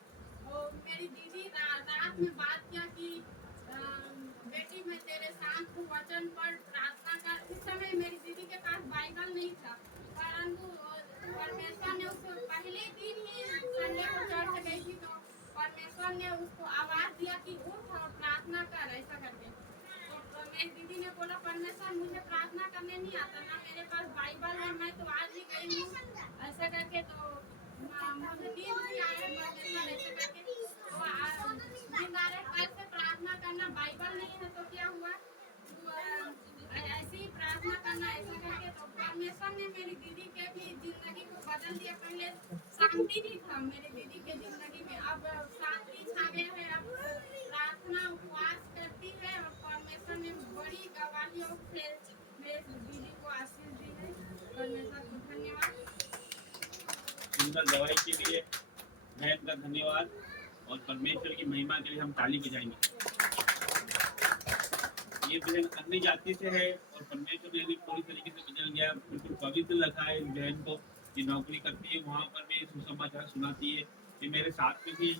मेरी दीदी रात में बात किया कि बेटी मैं तेरे साथ हूँ, वचन पढ़, प्रार्थना कर। उस समय मेरी दीदी के पास बाइबल नहीं था, परंतु परमेश्वर ने उसको पहले दिन ही संडे को चर्च गई थी तो परमेश्वर ने उसको आवाज दिया कि उठ और प्रार्थना कर, ऐसा करके। तो मेरी दीदी ने बोला परमेश्वर मुझे प्रार्थना करने नहीं आता, ना मेरे पास बाइबल है, मैं तो आज ही गई हूँ, ऐसा करके। तो मुझे नींद भी आया परमेश्वर, ऐसे करके। तो दिन कल से प्रार्थना करना, बाइबल नहीं है तो क्या हुआ, ऐसे ही प्रार्थना करना, ऐसा करके। तो परमेश्वर ने मेरी दीदी के भी जिंदगी को बदल दिया। पहले शांति नहीं था मेरी दीदी के जिंदगी में, अब शांति छा गया है। अब प्रार्थना उपवास करती है और परमेश्वर ने बड़ी गवाहियों से मेरे दीदी को आशीष दी है। परमेश्वर को धन्यवाद। सुंदर गवाही के लिए बहन का धन्यवाद और परमेश्वर की महिमा के लिए हम ताली बजाएंगे। ये बहन अन्य जाति से है और परमेश्वर ने भी पूरी तरीके से बदल गया, बिल्कुल पवित्र लगा है इस बहन को। ये नौकरी करती है, वहाँ पर भी सुसमाचार सुनाती है। ये मेरे साथ में थी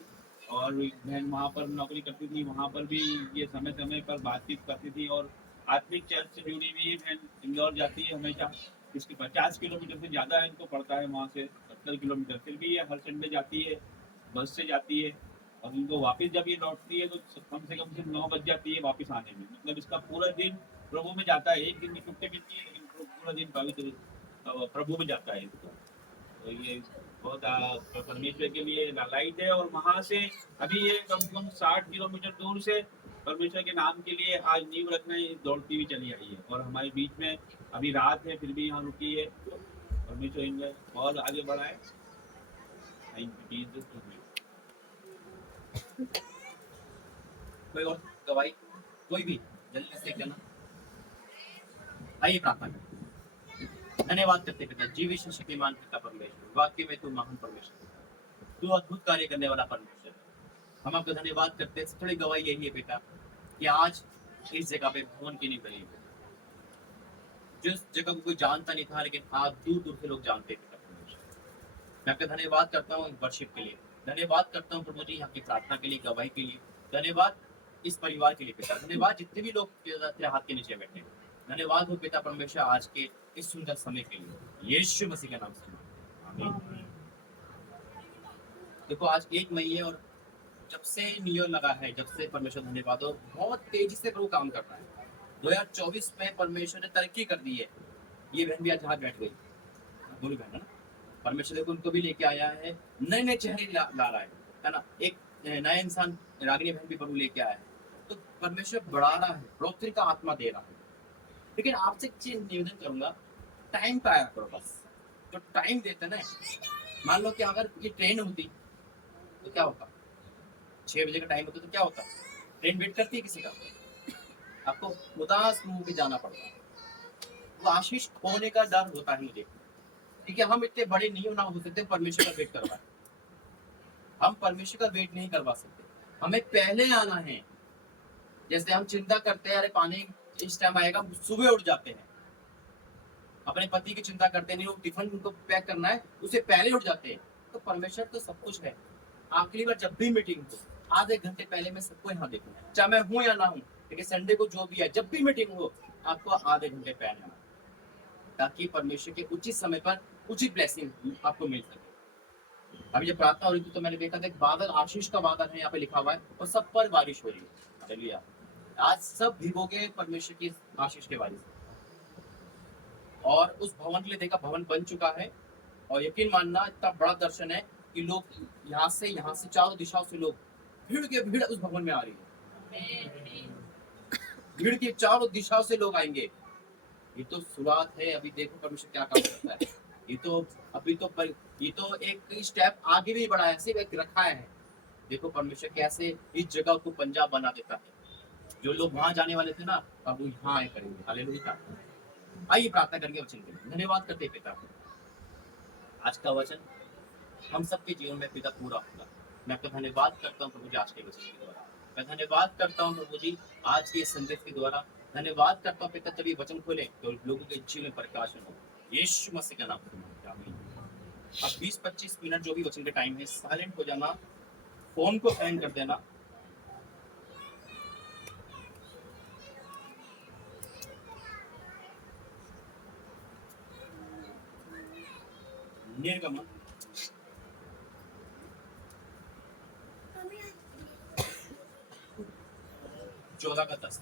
और बहन वहाँ पर नौकरी करती थी, वहाँ पर भी ये समय समय पर बातचीत करती थी। और आत्मिक चर्च से जुड़ी हुई है बहन, इंदौर जाती है हमेशा। इसके 50 किलोमीटर से ज़्यादा है इनको पड़ता है वहाँ से, 70 किलोमीटर। फिर भी ये हर संडे जाती है, बस से जाती है। और इनको वापस जब ये लौटती है तो कम से कम 9 बज जाती है वापस आने में। मतलब इसका पूरा दिन प्रभु में जाता है। एक दिन की छुट्टी मिलती है लेकिन पूरा दिन पवित्र प्रभु में जाता है इसको। तो ये बहुत परमेश्वर के लिए लाइट है। और वहां से अभी ये कम से कम 60 किलोमीटर दूर से परमेश्वर के नाम के लिए आज नींव रखने दौड़ती हुई चली आई है। और हमारे बीच में अभी रात है फिर भी यहाँ रुकी है। तो परमेश्वर इन्हें बहुत आगे बढ़ाए। Thank you Jesus. कोई और गवाही, कोई भी जल्दी से कहना। आइए प्रार्थना करें। धन्यवाद करते पिता, जीवित शक्तिमान पिता परमेश्वर, वाक्य में तू महान परमेश्वर, तू अद्भुत कार्य करने वाला परमेश्वर है। हम आपका धन्यवाद करते हैं। थोड़ी गवाही यही है पिता कि आज इस जगह पे भवन की नहीं बनी, जिस जगह को कोई जानता नहीं था लेकिन आज दूर दूर से लोग जानते थे परमेश्वर। मैं आपका धन्यवाद करता हूँ वर्शिप के लिए, धन्यवाद करता हूँ प्रभु जी यहाँ की प्रार्थना के लिए, गवाही के लिए, धन्यवाद इस परिवार के लिए पिता, धन्यवाद जितने भी लोग तेरे हाथ के नीचे बैठे, धन्यवाद हो पिता परमेश्वर आज के इस सुंदर समय के लिए, यीशु मसीह के नाम से आमीन। देखो आज 1 मई है और जब से न्यू ईयर लगा है, जब से परमेश्वर धन्यवाद हो, बहुत तेजी से प्रभु काम कर रहा है। 2024 में परमेश्वर ने तरक्की कर दी है। ये बहन भी आज यहाँ बैठ गई, बोली बहन है ना, परमेश्वर देखो उनको भी लेके आया है, नए नए चेहरे ला रहा है ना, एक नया इंसान रागिनी बहन भी प्रभु लेके आया है। तो परमेश्वर बढ़ा रहा है, बढ़ोतरी का आत्मा दे रहा है। लेकिन आपसे एक चीज निवेदन करूंगा, टाइम पे आया करो बस। जो टाइम देते ना, मान लो कि अगर ये ट्रेन होती तो क्या होता, 6 बजे का टाइम होता तो क्या होता, ट्रेन वेट करती है किसी का, आपको उदास मुंह के जाना पड़ता। वो आशीष खोने का डर होता है मुझे, क्योंकि हम इतने बड़े नहीं होना हो सकते परमेश्वर का वेट करवाए। हम परमेश्वर का वेट नहीं करवा सकते, हमें पहले आना है। जैसे हम चिंता करते हैं, अरे पानी इस टाइम आएगा, सुबह उठ जाते हैं, अपने पति की चिंता करते नहीं, वो टिफिन उनको पैक करना है उससे पहले उठ जाते हैं। तो परमेश्वर तो सब कुछ है। आखिरी बार जब भी मीटिंग हो, आधे घंटे पहले मैं सबको यहाँ देखूंगा, चाहे मैं हूँ या ना हूँ, लेकिन संडे को जो भी है, जब भी मीटिंग हो आपको आधे घंटे पहले आना, ताकि परमेश्वर के उचित समय पर उचित ब्लेसिंग आपको मिल सके। अभी जब प्रार्थना हो रही थी तो मैंने देखा था एक बादल, आशीष का बादल है यहाँ पे लिखा हुआ है, और सब पर बारिश हो रही है। चलिए आज सब भिगोगे परमेश्वर की आशीष के बारिश। और उस भवन के लिए देखा, भवन बन चुका है, और यकीन मानना इतना बड़ा दर्शन है कि लोग यहाँ से चारों दिशाओं से लोग भीड़ के भीड़ उस भवन में आ रही है, भीड़ की चारों दिशाओं से लोग आएंगे। ये तो शुरुआत है, अभी देखो परमेश्वर क्या काम करता है। ये तो एक स्टेप आगे भी बढ़ा है, सिर्फ एक रखा है। देखो परमेश्वर कैसे इस जगह को पंजाब बना देता है। जो लोग वहां जाने वाले थे ना, अब वो यहाँ आए करेंगे। हालेलुया। आइए प्रार्थना करेंगे वचन के लिए। धन्यवाद करते पिता, आज का वचन हम सबके जीवन में पिता पूरा होगा। मैं आपका धन्यवाद करता हूँ प्रभु जी आज के वचन के द्वारा, मैं धन्यवाद करता हूँ प्रभु जी आज के संदेश के द्वारा, धन्यवाद करता हूँ पिता जब ये वचन खोले तो लोगों के जीवन में प्रकाशन हो, यीशु मसीह का नाम से आमीन। अब 20-25 मिनट जो भी वचन का टाइम है, साइलेंट हो जाना, फोन को साइलेंट कर देना। निर्गमन 14:10।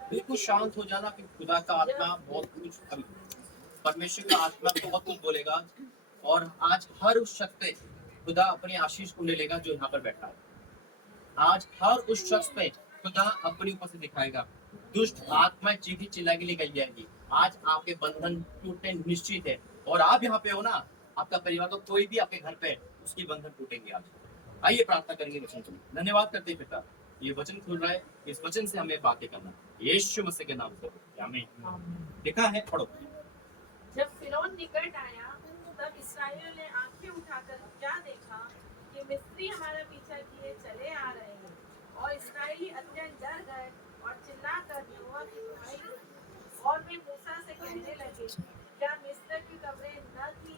बिल्कुल शांत हो जाना कि खुदा का आत्मा बहुत कुछ, परमेश्वर का आत्मा बहुत कुछ बोलेगा। और आज हर उस शख्स पे खुदा अपनी आशीष को लेगा जो यहाँ पर बैठा है। आज हर उस शख्स पे खुदा अपनी उपस्थिति दिखाएगा। दुष्ट आत्मा चीखी चिल्लाएगी, निकल जाएगी। आज आपके बंधन टूटने निश्चित है, और आप यहाँ पे हो ना, आपका परिवार तो कोई भी आपके घर पे उसकी बंधन टूटेंगे आज। आइए प्रार्थना करेंगे वचन के लिए। धन्यवाद करते हैं पिता, ये वचन खुल रहा है, इस वचन से हमें बातें करना, यीशु मसीह के नाम से आमीन। लिखा है, पढ़ो। जब फिरौन निकट आया तब इस्राएलियों ने आंखें उठाकर क्या देखा कि मिस्री हमारा पीछा किए चले आ रहे हैं। और इस्राएली अत्यंत डर गए और चिल्लाकर यहोवा की दुहाई दी। और वे मूसा से कहने लगे, क्या मिस्र की कब्रें न थी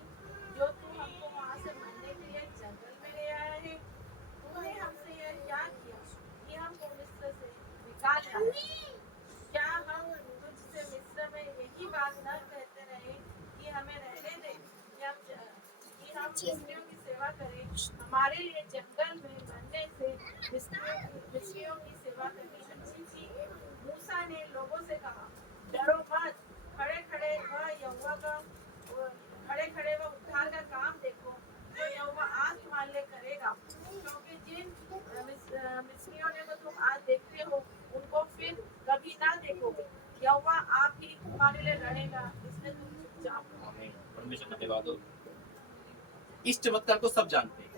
जो तू हमको वहां से मरने के लिए जंगल में ले आया है? तूने हमसे यह क्या किया कि हमको मिस्र से निकाल लाया? क्या हम तुझसे मिस्र में यही बात न कहते रहे कि हमें रहने दे, कि हम मिस्रियों की सेवा करें? हमारे लिए जंगल में मरने से मिस्रियों की सेवा करनी अच्छी थी। मूसा ने लोगों से कहा, डरो मत, खड़े खड़े वह यहोवा का खड़े खड़े वह उद्धार का काम देखो जो यहोवा आज तुम्हारे लिए करेगा, क्योंकि जिन मिस्रियों ने तो तुम आज देखते हो उनको फिर कभी ना देखोगे। यहोवा आप ही तुम्हारे लिए लड़ेगा, इसलिए तुम चुपचाप रहो। आमीन। परमेश्वर का धन्यवाद हो। इस चमत्कार को सब जानते हैं।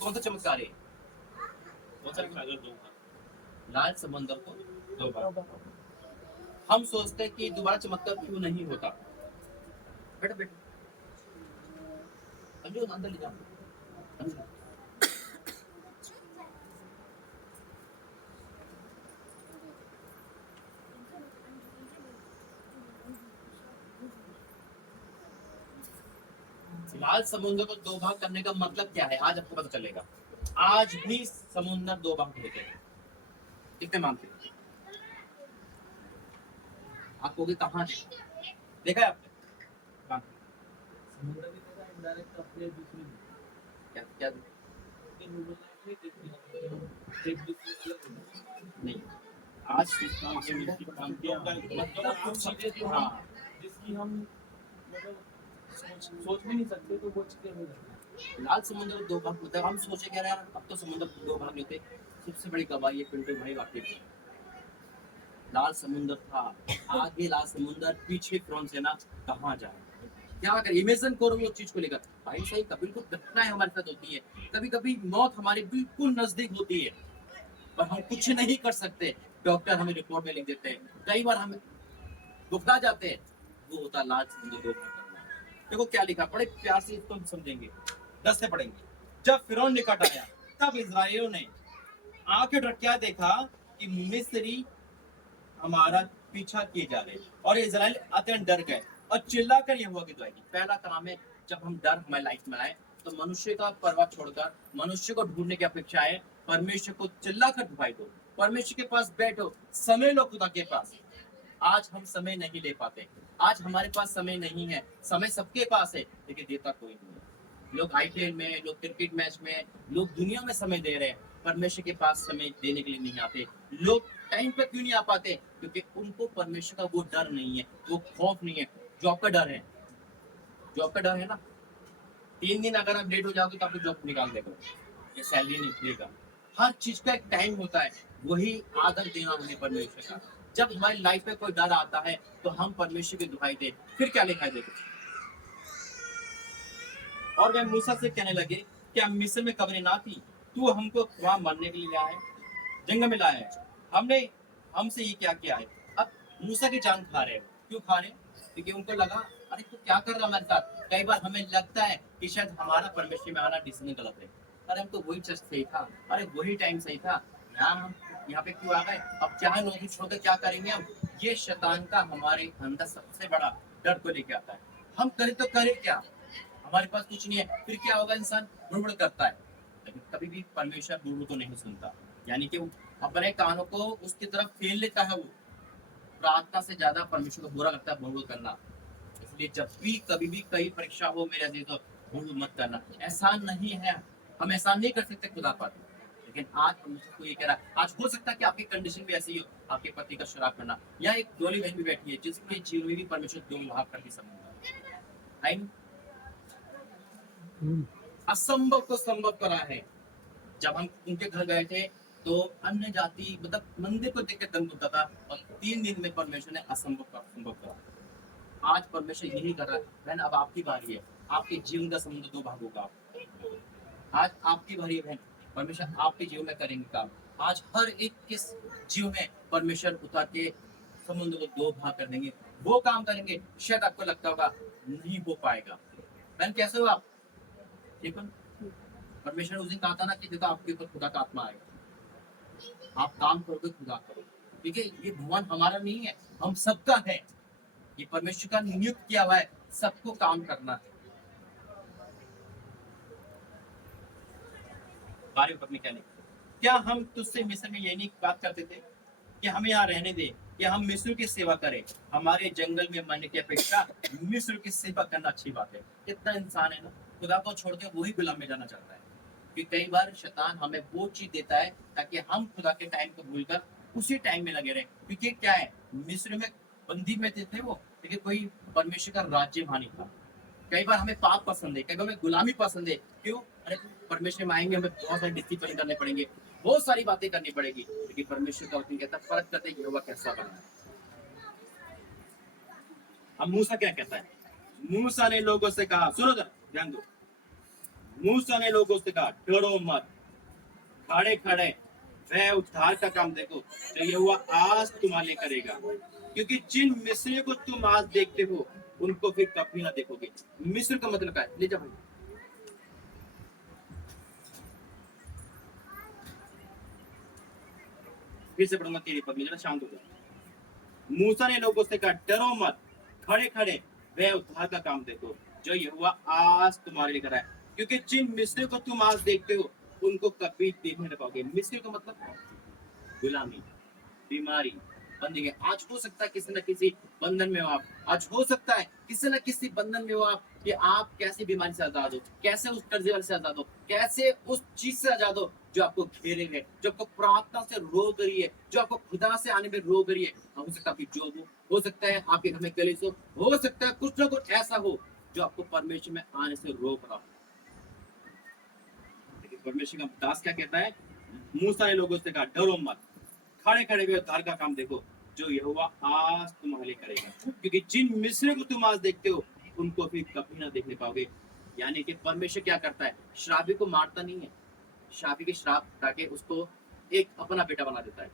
कौन सा चमत्कार है? कौन सा? सागर दो बार। लाल समंदर को दो बार। हम सोचते हैं कि दोबारा चमत्कार क्यों नहीं होता। बैठो बैठो, अंजू अंदर ले जाओ। अंजू। लाल समुद्र को दो भाग करने का मतलब क्या है, आज आपको पता चलेगा। आज भी समुद्र दो भाग होते हैं। कितने मानते हैं? आपको भी कहाँ देखा है आपने? कहाँ? समुद्र भी देखा है, डायरेक्ट अपने दूसरी क्या क्या लेकिन वो लाइफ नहीं देखती एक दूसरे अलग नहीं। आज ये मिट्टी का काम किया मतलब कुछ चीजें जो हाँ। जिसकी हम मतलब सोच भी नहीं सकते, तो वो चीजें हो जाती हैं। लाल समुद्र दो भाग होता है। हम सोचे कह रहे हैं यार अब तो समुद्र दो भाग होते। सबसे बड़ी गवाही है पिंटू भाई वाकई में। लाल समुद्र था, आगे लाल समुद्र, पीछे फ्रॉन सेना कहाँ जाए। क्या अगर इमेजिन करो वो चीज को लेकर भाई सही, कभी कुछ घटनाएं हमारे साथ होती है, कभी कभी मौत हमारे बिल्कुल नजदीक होती है पर हम कुछ नहीं कर सकते। डॉक्टर हमें रिपोर्ट में लिख देते हैं, कई बार हम दुखा जाते हैं। वो होता लाल समुद्र दो भाग करना। देखो क्या लिखा, बड़े प्यार से इसको हम समझेंगे, 10 से पढ़ेंगे। जब फिरौन निकट आया तब इस्राएलियों ने आंखें उठा क्या देखा कि मिस्री हमारा पीछा किए जा रहे और इजराइल अत्यंत डर गए और चिल्लाकर यहोवा की दुआई की। पहला काम है जब हम डर हमारी लाइफ में आए तो मनुष्य का परवाह छोड़कर, मनुष्य को ढूंढने की अपेक्षा है, परमेश्वर को चिल्लाकर दुआई दो, परमेश्वर के पास बैठो, समय लो खुदा के पास। आज हम समय नहीं ले पाते, आज हमारे पास समय नहीं है। समय सबके पास है लेकिन देता कोई नहीं है। लोग आईपीएल में, लोग क्रिकेट मैच में, लोग दुनिया में समय दे रहे हैं, परमेश्वर के पास समय देने के लिए नहीं आते। लोग टाइम पे क्यों नहीं आ पाते? क्योंकि उनको परमेश्वर का वो डर नहीं है, वो खौफ नहीं है। जॉब का डर है, जॉब का डर है ना। 3 दिन अगर आप लेट हो जाओगे तो आपको जॉब निकाल देगा, ये सैलरी नहीं मिलेगा। हर चीज का एक टाइम होता है, वही आदर देना हमें परमेश्वर का। जब हमारी लाइफ में कोई डर आता है तो हम परमेश्वर की दुहाई दे। फिर क्या लिखा है देखो, और वह मूसा से कहने लगे क्या मिस्र में कब्रें ना थी, तू हमको वहां मरने के लिए लाया है, जंगल में लाया है, हमने हमसे ये क्या किया है। अब मूसा की जान खा रहे हैं, क्यों खा रहे हैं? क्योंकि उनको लगा अरे तू क्या कर रहा हमारे साथ। कई बार हमें लगता है कि शायद हमारा परमेश्वर में आना डिसीजन गलत है। अरे हम तो वही चीज सही था, अरे वही टाइम सही था, हम यहाँ पे क्यों आ गए, अब क्या नौकरी छोड़कर क्या करेंगे हम। ये शैतान का हमारे अंदर सबसे बड़ा डर को लेके आता है। हम करें तो करें क्या, हमारे पास कुछ नहीं है। फिर क्या होगा, इंसान बुड़बुड़ करता है लेकिन कभी भी परमेश्वर बुड़बुड़ को नहीं सुनता। यानी कि वो अपने कानों को उसकी तरफ फेर लेता है। वो प्रार्थना से ज्यादा परमेश्वर को बुरा लगता है बुड़बुड़ करना। इसलिए जब भी कभी भी कई परीक्षा हो मेरे अजीज तो बुड़बुड़ मत करना। एहसान नहीं है, हम एहसान नहीं कर सकते खुदा पर, लेकिन आज परमेश्वर को ये कह रहा है। आज हो सकता है कि आपकी कंडीशन भी ऐसी हो, आपके पति का शराब करना, या एक डोली बहन भी बैठी है जिसके जीवन में भी परमेश्वर दो भाग करके समझ असंभव को संभव करा है। जब हम उनके घर गए थे तो अन्य जाति मतलब मंदिर को देख के दंग होता था और 3 दिन में परमेश्वर ने असंभव का संभव करा। आज परमेश्वर यही कर रहा है। बहन अब आपकी बारी है, आपके जीवन का समुद्र दो भाग होगा। आज आपकी बारी है बहन, परमेश्वर आपके जीवन में करेंगे काम। आज हर एक के जीवन में परमेश्वर उतार के समुद्र को दो भाग कर देंगे, वो काम करेंगे। शायद आपको लगता होगा नहीं हो पाएगा। बहन कैसे हो आप? देखो परमेश्वर उस दिन कहा था ना कि देखो आपके ऊपर खुदा का आत्मा आएगा, आप काम करोगे खुदा करो। क्योंकि ये भगवान हमारा नहीं है, हम सबका है। ये परमेश्वर का नियुक्त किया हुआ है, सबको काम करना है। बारी पत्नी क्या नहीं, क्या हम तुझसे मिस्र में यही नहीं बात करते थे कि हमें यहाँ रहने दे, कि हम मिस्र की सेवा करें। हमारे जंगल में मरने की अपेक्षा मिस्र की सेवा करना अच्छी बात है। कितना इंसान है ना, खुदा को छोड़ के वही गुलाम में जाना चाहता है। कि कई बार शैतान हमें वो चीज देता है ताकि हम खुदा के टाइम को भूलकर उसी टाइम में लगे रहे। क्योंकि क्या है, मिस्र में बंदी में थे वो, लेकिन कोई परमेश्वर का राज्य वहां नहीं था। कई बार हमें पाप पसंद है, कई बार हमें गुलामी पसंद है। क्यों? अरे परमेश्वर में आएंगे, हमें बहुत सारे डिसिप्लिन करने पड़ेंगे, बहुत सारी बातें करनी पड़ेगी, लेकिन परमेश्वर का वचन कहता है फर्क करते हैं यहोवा कैसा बना है। अब मूसा क्या कहता है? मूसा ने लोगों से कहा, सुनो जरा ध्यान दो। मूसा ने लोगों से कहा डरो मत, खड़े खड़े वह उद्धार का काम देखो जो यहोवा आज तुम्हारे लिए करेगा, क्योंकि जिन मिस्रियों को तुम आज देखते हो उनको फिर कभी ना देखोगे। मिस्र का मतलब क्या है? ले जा भाई। फिर से पढ़ूंगा तेरी पत्नी, जरा शांत हो जाओ। मूसा ने लोगों से कहा डरो मत, खड़े खड़े वह उद्धार का काम देखो जो यहोवा आज तुम्हारे लिए कर रहा है, क्योंकि जिन मिस्रियों को तुम आज देखते हो उनको कभी देखने न पाओगे। मिस्रियों का मतलब गुलामी, बीमारी, बंदी। आज हो सकता है किसी न किसी बंधन में हो आप, आज हो सकता है किसी न किसी बंधन में हो आप, कि आप कैसी बीमारी से आजाद हो, कैसे उस कर्जे वाले से आजाद हो, कैसे उस चीज से आजाद हो जो आपको घेरे है, जो आपको प्रार्थना से रोक रही है, जो आपको खुदा से आने में रोक रही है। हो सकता है आपकी जॉब हो सकता है आपके घर में कलेश हो सकता है कुछ ना कुछ ऐसा हो जो आपको परमेश्वर में आने से रोक रहा हो। लेकिन परमेश्वर का दास क्या कहता है? मूसा ने लोगों से कहा डरो मत, खड़े खड़े हुए उद्धार का काम देखो जो यहोवा आज तुम्हारे लिए करेगा, क्योंकि जिन मिस्रियों को तुम आज देखते हो उनको फिर कभी ना देखने पाओगे। यानी कि परमेश्वर क्या करता है? श्रापी को मारता नहीं है, श्रापी के श्राप ताकि उसको एक अपना बेटा बना देता है।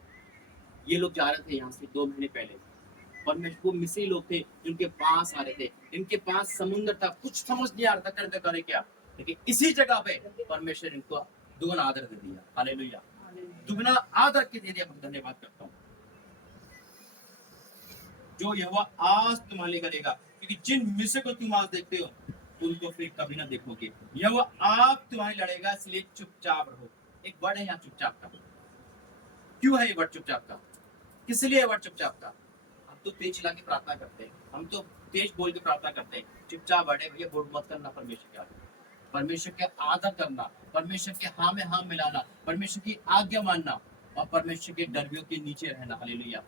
ये लोग जा रहे थे यहाँ से 2 महीने पहले, परमेश्वर वो मिस्री लोग थे जिनके पास आ रहे थे, इनके पास समुद्र था, कुछ समझ नहीं आ रहा था करे क्या, लेकिन इसी जगह पे परमेश्वर इनको दुगना आदर दे दिया। हालेलुया, दुगना आदर के दे दिया। धन्यवाद करता हूँ जो यहोवा आज तुम्हारे लिए करेगा, क्योंकि जिन मिस्र को तुम आज देखते हो उनको फिर कभी ना देखोगे। यहोवा आप तुम्हारी लड़ेगा, इसलिए चुपचाप रहो। एक वर्ड है यहाँ चुपचाप का। क्यों है ये वर्ड चुपचाप का? किस लिए वर्ड चुपचाप का? हम तो तेज चला के प्रार्थना करते हैं, हम तो तेज बोल के प्रार्थना करते हैं। चुपचाप वर्ड भैया, बोल मत करना परमेश्वर के आगे, परमेश्वर के आदर करना, परमेश्वर के हाँ में हाँ मिलाना, परमेश्वर की आज्ञा मानना और परमेश्वर के डरवियों के नीचे रहना। हालेलुया।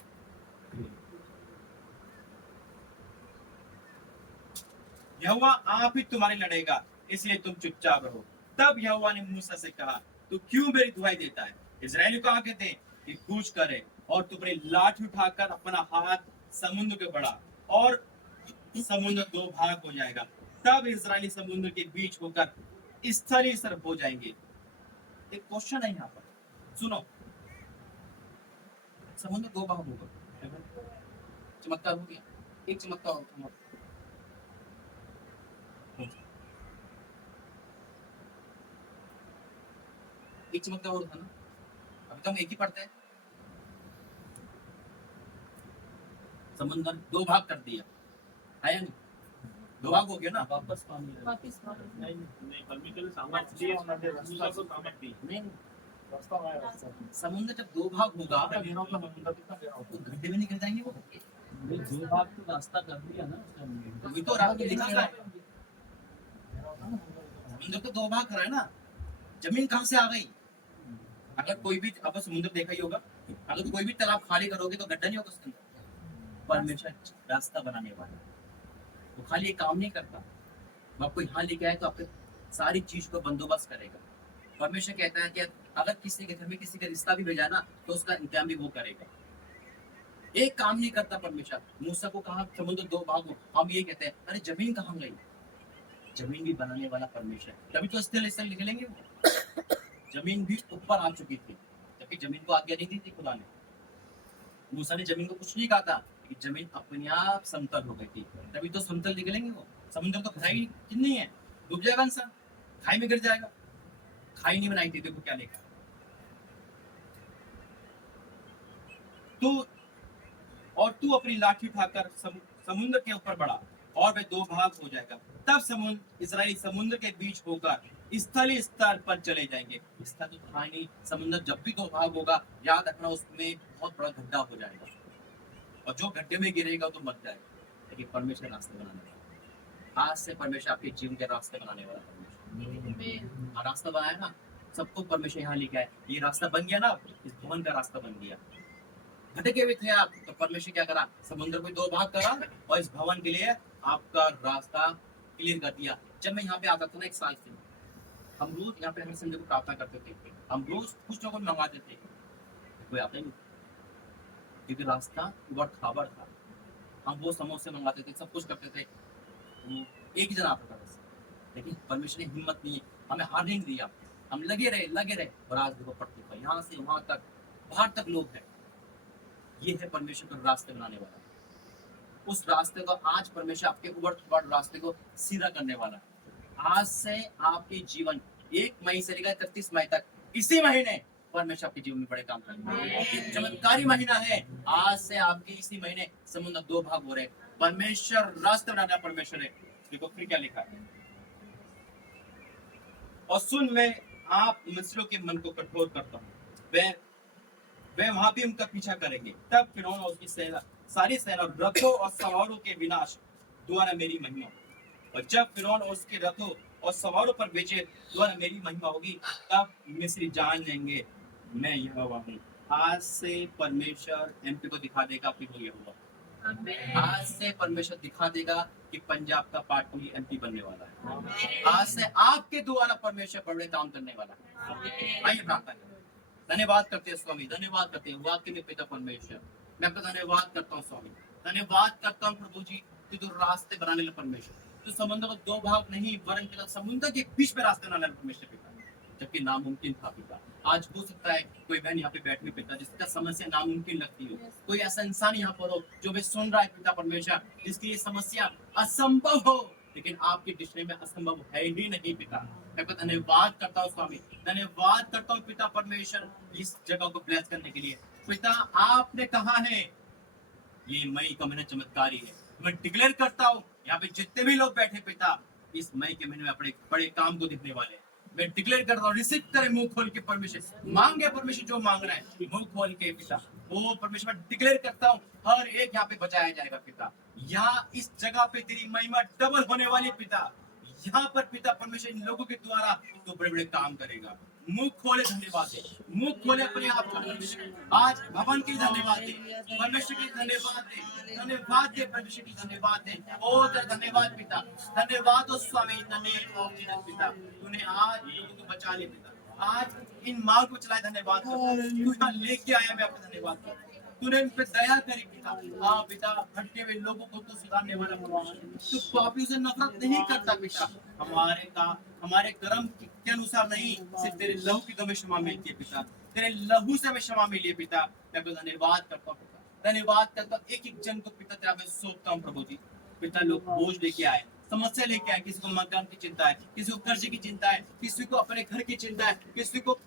यहोवा आप ही तुम्हारी लड़ेगा, इसलिए तुम चुपचाप रहो। तब यहोवा ने मूसा से कहा तू क्यों मेरी दुहाई देता है? इस्राएलियों को आगे दे कि कूच करे, और तू अपनी लाठी उठाकर अपना हाथ समुद्र के बढ़ा और समुद्र 2 भाग हो जाएगा। तब इस्राएली समुद्र के बीच होकर स्थली सर्प हो जाएंगे। एक क्वेश्चन है यहाँ पर, सुनो। समुद्र 2 भाग होगा, चमत्कार हो गया, एक चमत्कार होगा। एक चमत्कार और था ना, अभी तो हम एक ही पढ़ते हैं। समुद्र 2 भाग कर दिया, आया नहीं? 2 भाग हो गया ना। वापस पानी वापिस मारो। नहीं परमेश्वर ने सामर्थ दिए, मूसा को सामर्थ दी। नहीं, रास्ता आया रास्ता समुद्र जब 2 भाग होगा तो गड्ढे में निकल जाएंगे वो। नहीं 2 भाग तो रास्ता कर दिया ना उसका हमने। अभी तो रात लिखा है, समुद्र तो 2 भाग करा है ना। जमीन कहाँ से आ गई? अगर कोई भी, अब समुद्र देखा ही होगा, अगर कोई भी तालाब खाली करोगे तो गड्ढा नहीं होगा उसके अंदर। परमेश्वर रास्ता बनाने वाला, वो खाली एक काम नहीं करता, वो आपको यहाँ लेके आए तो आपके सारी चीज को बंदोबस्त करेगा। परमेश्वर कहता है कि अगर किसी के घर में किसी का रिश्ता भी भेजा ना तो उसका इंतजाम भी वो करेगा। एक काम नहीं करता परमेश्वर। मूसा को कहा समुद्र 2 भाग हो, हम ये कहते हैं अरे जमीन कहाँ गई? जमीन भी बनाने वाला परमेश्वर, तभी तो स्थल निकलेंगे वो। जमीन भी ऊपर आ चुकी थी, जबकि जमीन को आज्ञा नहीं दी थी खुदा ने। मूसा ने जमीन को कुछ नहीं कहा था, लेकिन जमीन अपने आप समतल हो गई थी, तभी तो समतल निकलेंगे वो। समुद्र तो खाई कितनी है, डूब जाएगा इंसान, खाई में गिर जाएगा। खाई नहीं बनाई थी, देखो क्या लिखा। और तू अपनी लाठी उठाकर समुद्र के ऊपर बढ़ा और वह 2 भाग हो जाएगा। तब समुद्र इस्राएली समुद्र के बीच होकर स्थलीय स्तर पर चले जाएंगे। स्थल तो था नहीं, समुद्र जब भी 2 भाग होगा याद रखना उसमें बहुत बड़ा गड्ढा हो जाएगा, और जो गड्ढे में गिरेगा तो मर जाएगा। लेकिन परमेश्वर रास्ते बनाने वाला, आज से परमेश्वर आपके जीवन के रास्ते बनाने वाला परमेश्वर। रास्ता बनाया ना, सबको परमेश्वर यहाँ लिखा है। ये रास्ता बन गया ना, इस भवन का रास्ता बन गया। भटके हुए थे आप, तो परमेश्वर क्या करा, समुद्र को दो भाग करा और इस भवन के लिए आपका रास्ता क्लियर कर दिया। जब मैं यहाँ पे आता था ना 1 साल से, हम रोज यहाँ पे हर संडे को प्रार्थना करते थे, हम रोज कुछ लोगों को मंगाते थे, कोई आता ही नहीं, क्योंकि रास्ता बहुत खाबड़ था। हम वो समोसे मंगाते थे, सब कुछ करते थे, एक ही जना आता था बस। लेकिन परमेश्वर ने हिम्मत नहीं, हमें हारने नहीं दिया, हम लगे रहे और आज देखो पड़ते पर यहाँ से वहां तक, बाहर तक लोग हैं। ये है परमेश्वर का रास्ते बनाने वाला। उस रास्ते को आज परमेश्वर आपके उबड़ खाबड़ रास्ते को सीधा करने वाला है। आज से आपके जीवन 1 मई से लेकर 31 मई तक, इसी महीने परमेश्वर आपके जीवन में बड़े काम करेंगे। एक चमत्कारी महीना है। आज से आपके इसी महीने समुद्र 2 भाग हो रहे। परमेश्वर रास्ते बनाना परमेश्वर है। देखो फिर क्या लिखा है, और सुन मैं आप मिस्रियों के मन को कठोर करता हूँ, वे वहां भी उनका पीछा करेंगे। तब फिरौन और उसकी सेना, सारी सेना, रथों और सवारों के विनाश द्वारा मेरी महिमा, और जब फिरौन और उसके रथों और सवारों पर विजय द्वारा मेरी महिमा होगी, तब मिस्री जान लेंगे मैं यहोवा हूँ। आज से परमेश्वर एमपी को दिखा देगा कि वो यहोवा। आज से परमेश्वर दिखा देगा कि पंजाब का पार्टी एमपी बनने वाला है। आज से आपके द्वारा परमेश्वर बड़े काम करने वाला है। आइए प्रार्थना करें। धन्यवाद करते हैं स्वामी, धन्यवाद करते हैं वाक्य में पिता परमेश्वर, मैं आपका धन्यवाद करता हूँ स्वामी, धन्यवाद करता हूँ प्रभु जी कि तो रास्ते बनाने लगे परमेश्वर, तो समुद्र को 2 भाग नहीं वरन पिता समुद्र के बीच में रास्ते बनाने लगे परमेश्वर पिता, जबकि नामुमकिन था पिता। आज हो सकता है कोई बहन यहाँ पे बैठ में पिता जिसका समस्या नामुमकिन लगती हो, कोई ऐसा इंसान यहाँ पर हो जो भी सुन रहा है पिता परमेश्वर, जिसकी ये समस्या असंभव हो, लेकिन आपके दृष्टि में असंभव है ही नहीं पिता। मैं धन्यवाद करता हूँ स्वामी, धन्यवाद करता हूँ पिता परमेश्वर इस जगह को ब्लेस करने के लिए। पिता आपने कहा है ये मई का महीना चमत्कारी है। मैं डिक्लेयर करता हूँ यहाँ पे जितने भी लोग बैठे पिता, इस मई के महीने में अपने बड़े काम को दिखने वाले हैं। मैं डिक्लेयर करता हूँ, रिसीव करें मुंह खोल के परमेश्वर, मांगे परमेश्वर जो मांग रहा है मुंह खोल के पिता। वो परमेश्वर डिक्लेयर करता हूँ हर एक यहाँ पे बचाया जाएगा पिता। यहाँ इस जगह पे तेरी महिमा डबल होने वाली पिता। यहाँ पर पिता परमेश्वर इन लोगों के द्वारा तो बड़े बड़े काम करेगा। मुंह खोले धन्यवाद दे, मुंह खोले अपने आप का आज भवन के धन्यवाद दे, परमेश्वर की धन्यवाद दे, धन्यवाद दे परमेश्वर की धन्यवाद दे। ओ धन्यवाद पिता, धन्यवाद हो स्वामी पिता, तूने आज लोगों को बचा लिया पिता, आज इन मार्ग को चलाए धन्यवाद तू यहाँ लेके आया, मैं आपका धन्यवाद करता हूँ। तूने इन पे दया करी पिता। हाँ पिता, भटके हुए लोगों को तो सुधारने वाला तू पापियों से नफरत नहीं करता पिता। हमारे कर्म के अनुसार नहीं, सिर्फ तेरे लहू की हमें क्षमा मिलती है पिता, तेरे लहू से हमें क्षमा मिली है पिता। मैं आपको धन्यवाद करता हूँ पिता, धन्यवाद करता हूँ। एक एक जन को पिता तेरा मैं सौंपता हूँ प्रभु जी। पिता लोग बोझ लेके आए, समस्या लेके आए, किसी को मकान की चिंता है, किसी को कर्जे की चिंता है, किसी को अपने घर की चिंता है, किसी को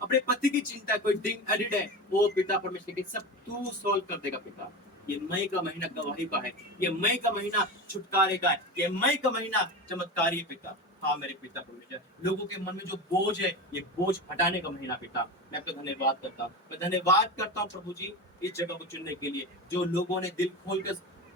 अपने पति की चिंता है, कोई ड्रिंक एडिक्ट है, वो पिता परमेश्वर की सब तू सॉल्व कर देगा पिता। ये मई का महीना गवाही का है, ये मई का महीना छुटकारे का है, ये मई का महीना चमत्कारी है पिता। हाँ मेरे पिता परमेश्वर, लोगों के मन में जो बोझ है ये बोझ हटाने का महीना पिता। मैं आपका धन्यवाद करता हूँ, मैं धन्यवाद करता हूँ प्रभु जी इस जगह को चुनने के लिए। जो लोगों ने दिल खोल कर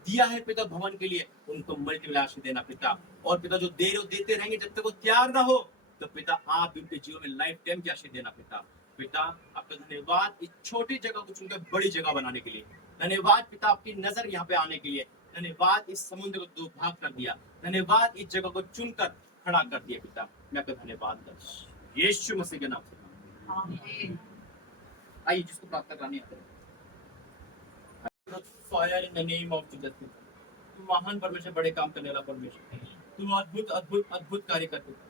दिया है पिता भवन के लिए, उनको मल्टीपल आशीष देना पिता। और पिता जो देते रहेंगे जब तक वो तैयार ना हो, तो पिता आप उनके जीवन में लाइफ टाइम की आशीष देना पिता। पिता आपका धन्यवाद इस छोटी जगह को चुनकर बड़ी जगह बनाने के लिए, धन्यवाद पिता आपकी नजर यहाँ पे आने के लिए, धन्यवाद इस समुद्र को 2 भाग कर दिया, धन्यवाद इस जगह को चुनकर खड़ा कर दिया पिता। मैं आपका धन्यवाद करता हूँ यीशु मसीह के नाम से, आमीन। आइए जिसको प्रार्थना करनी है, fire in the name of Jesus. तू महान परमेश्वर, बड़े काम करने वाला परमेश्वर, तू अद्भुत अद्भुत अद्भुत कार्य करते।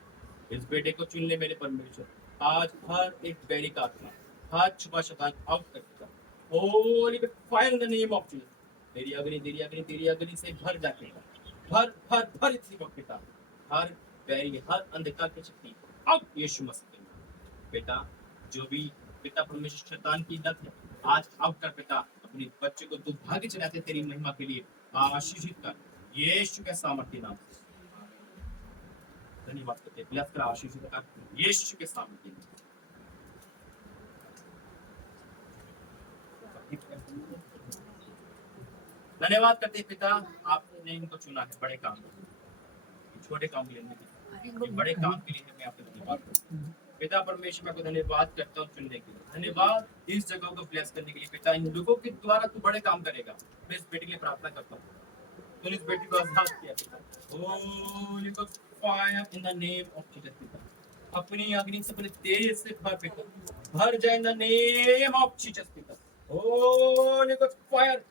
इस बेटे को चुन ले मेरे परमेश्वर। आज हर एक बैरी का आत्मा, हर छुपा शैतान आउट कर देगा। Holi fire in the name of Jesus. तेरी अग्नि से भर जाके भर इसी वक्त पिता। हर बैरी, हर अंधकार की शक्ति आउट यीशु मसीह में पिता। जो भी पिता परमेश्वर शैतान की लत है आज आउट कर पिता। अपने बच्चे को दुर्भाग्य चलाते तेरी महिमा के लिए आशीषित कर यीशु के सामर्थ्य नाम से। धन्यवाद करते हैं, ब्लेस कर आशीषित कर यीशु के सामर्थ्य नाम से। धन्यवाद करते हैं पिता, आपने इनको चुना है बड़े काम, छोटे काम के लिए नहीं, बड़े काम के लिए मैं आपका धन्यवाद करता हूँ। पिता परमेश्वर मैं को धन्यवाद करता हूँ चुनने के लिए, धन्यवाद इस जगह को ब्लेस करने के लिए। पिता इन लोगों के द्वारा तू बड़े काम करेगा। मैं इस बेटी के लिए प्रार्थना करता हूँ, तूने इस बेटी को आजाद किया पिता। Holy God fire in the name of Jesus पिता, अपनी अग्नि से अपने तेज से भर पिता, भर जाए in the name of Jesus पिता। Holy God fire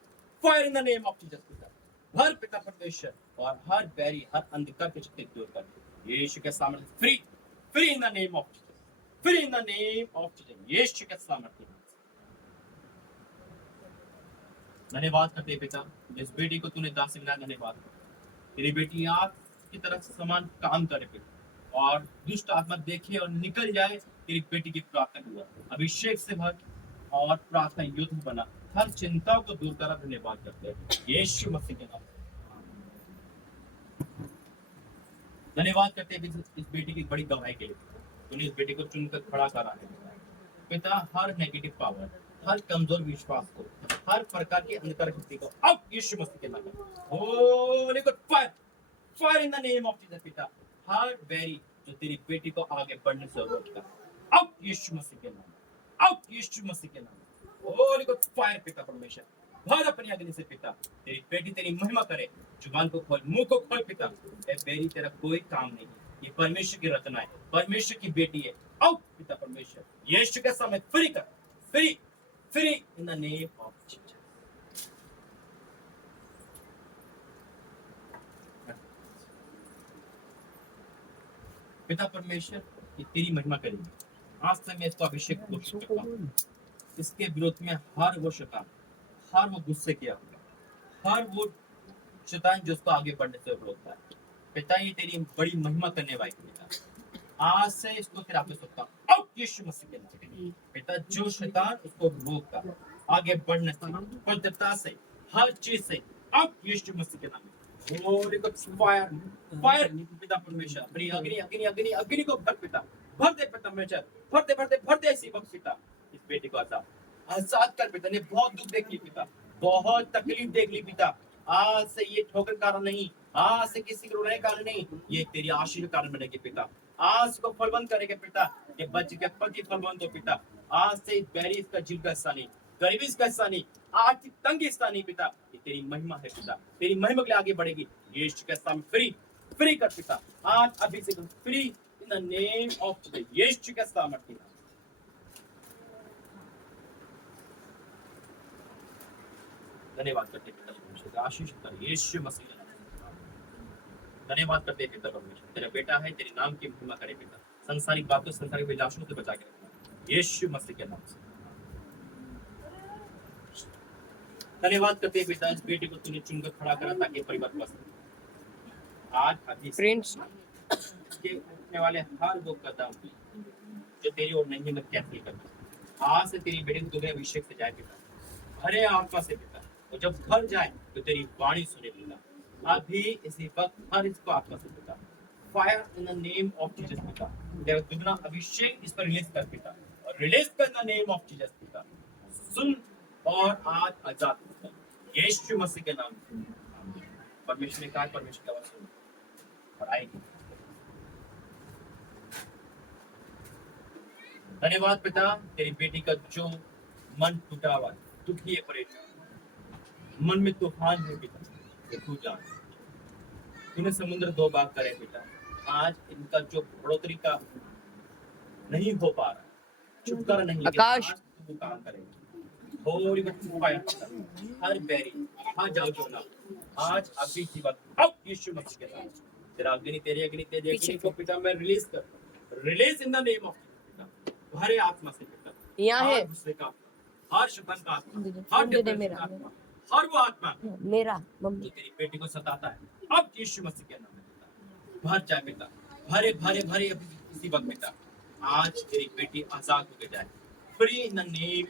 fire in the name of Jesus पिता, भर पिता परमेश्वर, और हर बैरी हर अंधकार की शक्ति दूर कर यीशु के सामर्थ्य free free in the name of Jesus, free in the name of Jesus, Yeshu के सामर्थ्य। धन्यवाद करते हैं पिता, इस बेटी को तूने दास बनाया, धन्यवाद। तेरी बेटी आग की तरह समान काम करे पिता, और दुष्ट आत्मा देखे और निकल जाए। तेरी बेटी की प्रार्थना हुआ, अभिषेक से भर और प्रार्थना युद्ध बना, हर चिंताओं को दूर करा। धन्यवाद करते हैं यीशु मसीह के नाम। धन्यवाद करते हैं इस बेटी की बड़ी गवाही के लिए, तूने इस बेटी को चुनकर खड़ा करा है पिता। हर नेगेटिव पावर, हर कमजोर विश्वास को, हर प्रकार की अंधकार शक्ति को अब यीशु मसीह के नाम में Holi God fire fire in the name of Jesus पिता। हर बैरी जो तेरी बेटी को आगे बढ़ने से रोकता, अब यीशु मसीह के नाम में, अब यीशु मसीह के नाम में होली गॉड फायर पिता परमेश्वर, भर अपनी अग्नि से पिता। तेरी बेटी तेरी महिमा करे, जुबान को खोल, मुंह को खोल पिता। ए बेरी तेरा कोई काम नहीं, ये परमेश्वर की रचना है, परमेश्वर की बेटी है। आओ पिता परमेश्वर, यीशु के सामने फ्री कर, free free in the name of Jesus. पिता परमेश्वर ये तेरी महिमा करेगी। आज से मैं इसको अभिषेक घोषित करता हूं, इसके विरोध में हर वो शैतान, हर वो गुस्से किया हुआ, हर वो शैतान जो उसको आगे बढ़ने से रोकता है पिता, ये तेरी बड़ी महिमा करने वाली पिता। आज से इसको तेरा पे सकता हूं, अब यीशु मसीह के नाम में पिता, जो शैतान उसको रोकता आगे बढ़ने से, पवित्रता से, हर चीज से, अब यीशु मसीह के नाम में होली गॉड फायर फायर पिता परमेश्वर, अपनी अग्नि अग्नि अग्नि अग्नि को भर पिता, भर दे पिता परमेश्वर, भर दे इसी वक्त पिता। इस बेटी को आजाद कर पिता। ने बहुत दुख देख ली पिता, बहुत तकलीफ देख ली पिता। आज से ये ठोकर कारण नहीं, आज से किसी को रोने कारण नहीं, ये तेरी आशीष का कारण बनेगी पिता। आज को फलवंत करेगा पिता, ये बच्चे के पति फलवंत हो पिता। आज से बैरी इसका जीव का हिस्सा नहीं, गरीबी इसका हिस्सा नहीं, आर्थिक तंगी हिस्सा नहीं पिता। ये तेरी महिमा है पिता, तेरी महिमा के लिए आगे बढ़ेगी। यीशु के सामने फ्री फ्री कर पिता, आज अभी से free in the name of Jesus, Yeshu के सामर्थ्य। धन्यवाद करते पिता परमेश्वर, आशीष कर यीशु मसीह के नाम में। धन्यवाद करते पिता परमेश्वर, तेरा बेटा है, तेरे नाम की महिमा करे पिता, संसारिक बातों संसारिक विलासों से बचा के रखना यीशु मसीह के नाम से। धन्यवाद करते पिता, इस बेटी को तूने चुनकर खड़ा करा ताकि परिवार बस आज अभी फ्रेंड्स के उठने वाले हर वो कदम जो तेरी ओर नहीं मैं कैसे करता, आज से तेरी बेटी को तुम्हें अभिषेक से जाए पिता, भरे आत्मा से पिता, और जब घर जाए तो तेरी वाणी सुने पिता। अभी इसी वक्त हर इसको आत्मा से पिता, fire in the name of Jesus पिता, तेरा दुगना अभिषेक इस पर रिलीज कर पिता, और रिलीज कर इन द नेम ऑफ जीसस पिता। सुन और आज आजाद पिता, यीशु मसीह के नाम में। परमेश्वर ने कहा, परमेश्वर की आवाज सुन और आएगी। धन्यवाद पिता, तेरी बेटी का जो मन टूटा हुआ, दुखी है, परेशान, मन में तूफान है पिता, ये तू जान। तूने समुद्र दो भाग करे पिता, आज इनका जो बढ़ोतरी का नहीं हो पा रहा, छुटकारा नहीं, आकाश तू काम करेगा। होली फायर हर बैरी हर जाओ जोना, आज अभी की बात, अब यीशु मसीह के नाम तेरा अग्नि, तेरी अग्नि को पिता मैं रिलीज कर, release in the name of पिता, भरे आत्मा से पिता, यहाँ है गुस्से का, हर शैतान का आत्मा, हर डिप्रेशन का, हर वो आत्मा मेरा जो तेरी बेटी को सताता है, अब यीशु मसीह के नाम में पिता भर जाए पिता, भरे भरे भरे इसी वक्त पिता, आज तेरी बेटी आजाद होके जाए, फ्री इन द नेम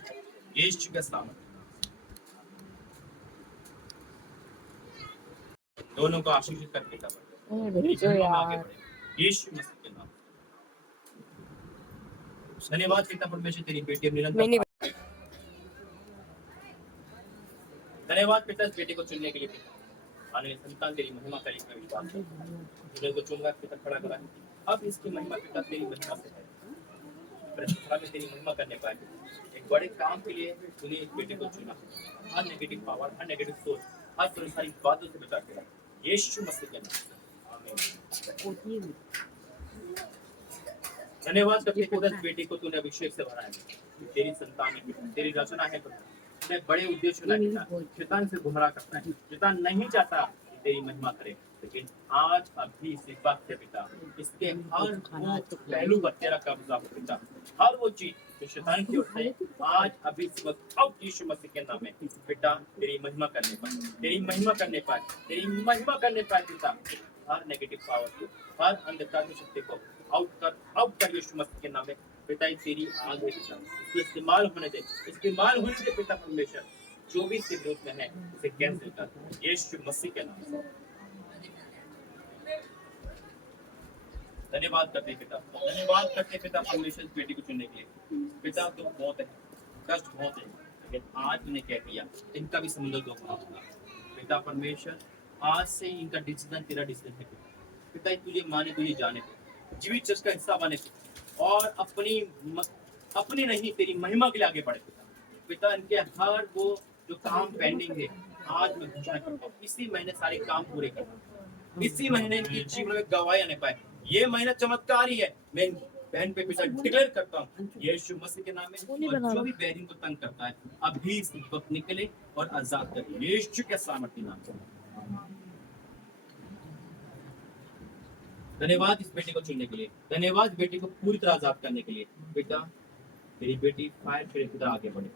यीशु के नाम। दोनों को आशीषित कर पिता, यीशु मसीह के नाम। धन्यवाद पिता परमेश्वर, तेरी बेटी निरंतर। धन्यवाद पिता, इस बेटी को चुनने के लिए पिता, आने वाली संतान तेरी महिमा करेगी, मैं विश्वास करता हूं। को चुनकर पिता खड़ा करा, अब इसकी महिमा पिता तेरी महिमा से है, पृथ्वी में तेरी महिमा करने पाए। एक बड़े काम के लिए तूने इस बेटे को चुना। हर नेगेटिव पावर, हर नेगेटिव सोच, हर संसारिक बातों से बचा के रख। यीशु मसीह के नाम। आमीन। धन्यवाद करते हैं पिता, इस बेटी को तूने अभिषेक से भरा है। तेरी संतान है पिता, तेरी रचना है पिता, तूने बड़े उद्देश्य है पिता। शैतान से गुमराह करता है, शैतान नहीं चाहता कि तेरी महिमा करे, लेकिन आज अभी इस वक्त है पिता, इसके हर वो पहलू पर तेरा कब्जा हो पिता। हर वो चीज जो शैतान की ओर से आज अभी इस वक्त अब यीशु मसीह के नाम में पिता तेरी महिमा करने पाए, तेरी महिमा करने पाए, तेरी महिमा करने पाए पिता। हर नेगेटिव पावर को, हर अंधकार की शक्ति को आउट कर यीशु मसीह के नाम में पिता। ये तेरी आग है पिता, इसको इस्तेमाल होने दे, इस्तेमाल होने दे पिता। परमेश्वर जो भी इसके विरोध में है उसे कैंसिल कर यीशु मसीह के नाम से। धन्यवाद करते पिता, धन्यवाद करते पिता परमेश्वर इस बेटी को चुनने के लिए। पिता तो बहुत है, कष्ट बहुत है, लेकिन आज तूने क्या किया, इनका भी समुद्र दो होगा पिता। परमेश्वर आज से इनका डिसीजन तेरा डिसीजन है पिता। तुझे माने, तुझे जाने दे, जीवित चर्च का हिस्सा बने और अपनी नहीं तेरी महिमा के लिए आगे बढ़े पिता। इनके हर वो जो काम पेंडिंग है आज मैं घोषणा करता हूँ, इसी महीने सारे काम पूरे कर, इसी महीने इनकी जीवन में गवाही आने पाए। ये महीना चमत्कारी है, मैं बहन पे पिता डिक्लेयर करता हूँ यीशु मसीह के नाम में। और जो भी बैरिंग को तंग करता है अभी इस वक्त निकले और आजाद करे यीशु के सामर्थ्य नाम से। धन्यवाद इस बेटी को चुनने के लिए, धन्यवाद बेटी को पूरी तरह आजाद करने के लिए बेटा। तेरी बेटी फायर करे पिता आगे बढ़े।